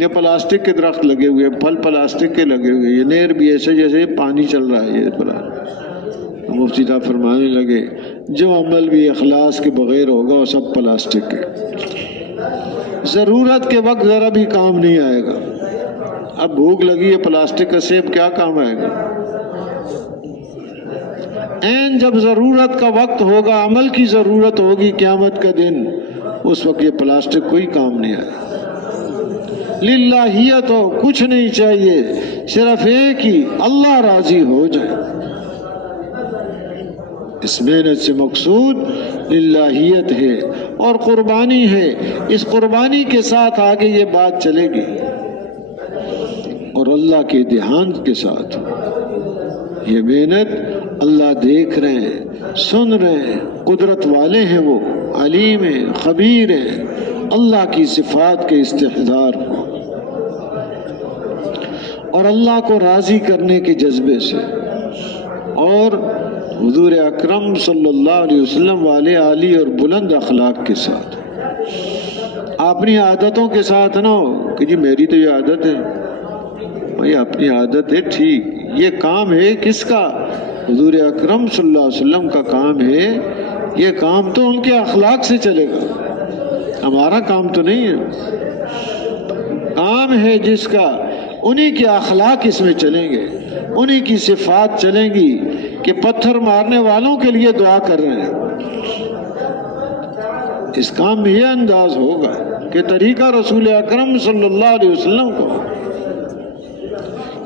یہ پلاسٹک کے درخت لگے ہوئے ہیں، پھل پلاسٹک کے لگے ہوئے ہیں، یہ نہر بھی ایسے جیسے پانی چل رہا ہے یہ پلاسٹک. مفتی صاحب فرمانے لگے جو عمل بھی اخلاص کے بغیر ہوگا وہ سب پلاسٹک ہے، ضرورت کے وقت ذرا بھی کام نہیں آئے گا. اب بھوک لگی ہے، پلاسٹک کا سیب کیا کام آئے گا؟ عین جب ضرورت کا وقت ہوگا، عمل کی ضرورت ہوگی قیامت کا دن، اس وقت یہ پلاسٹک کوئی کام نہیں آئے۔ للہیت ہو، کچھ نہیں چاہیے، صرف ایک ہی، اللہ راضی ہو جائے۔ اس محنت سے مقصود للہیت ہے اور قربانی ہے۔ اس قربانی کے ساتھ آگے یہ بات چلے گی، اور اللہ کے دھیان کے ساتھ یہ محنت، اللہ دیکھ رہے ہیں، سن رہے ہیں، قدرت والے ہیں، وہ علیم ہیں، خبیر ہیں، اللہ کی صفات کے استحضار اور اللہ کو راضی کرنے کے جذبے سے، اور حضور اکرم صلی اللہ علیہ وسلم والے عالی اور بلند اخلاق کے ساتھ۔ اپنی عادتوں کے ساتھ نہ ہو کہ جی میری تو یہ عادت ہے، بھائی اپنی عادت ہے ٹھیک، یہ کام ہے کس کا؟ حضور اکرم صلی اللہ علیہ وسلم کا کام ہے، یہ کام تو ان کے اخلاق سے چلے گا، ہمارا کام تو نہیں ہے۔ کام ہے جس کا، انہی کے اخلاق اس میں چلیں گے، انہی کی صفات چلیں گی کہ پتھر مارنے والوں کے لیے دعا کر رہے ہیں۔ اس کام میں یہ انداز ہوگا کہ طریقہ رسول اکرم صلی اللہ علیہ وسلم کو،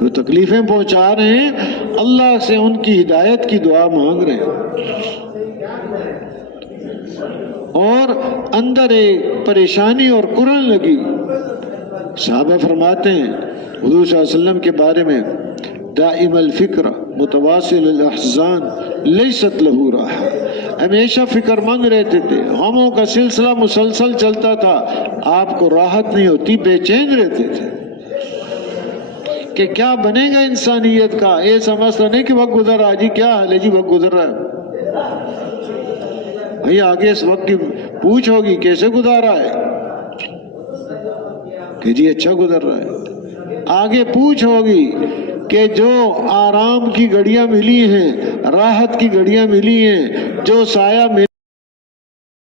جو تکلیفیں پہنچا رہے ہیں، اللہ سے ان کی ہدایت کی دعا مانگ رہے ہیں، اور اندر ایک پریشانی اور کرن لگی۔ صحابہ فرماتے ہیں حضور صلی اللہ علیہ وسلم کے بارے میں، دائم الفکر متواصل الاحزان لیست لہ راحہ، ہمیشہ فکر مند رہتے تھے، غموں کا سلسلہ مسلسل چلتا تھا، آپ کو راحت نہیں ہوتی، بے چین رہتے تھے کہ کیا بنے گا انسانیت کا۔ یہ سمجھتا نہیں کہ وقت گزر رہا، جی کیا حال ہے، جی وقت گزر رہا ہے، بھئی آگے اس وقت کی پوچھ ہوگی کیسے گزارا ہے، کہ جی اچھا گزر رہا ہے۔ آگے پوچھ ہوگی کہ جو آرام کی گھڑیاں ملی ہیں، راحت کی گھڑیاں ملی ہیں، جو سایہ ملی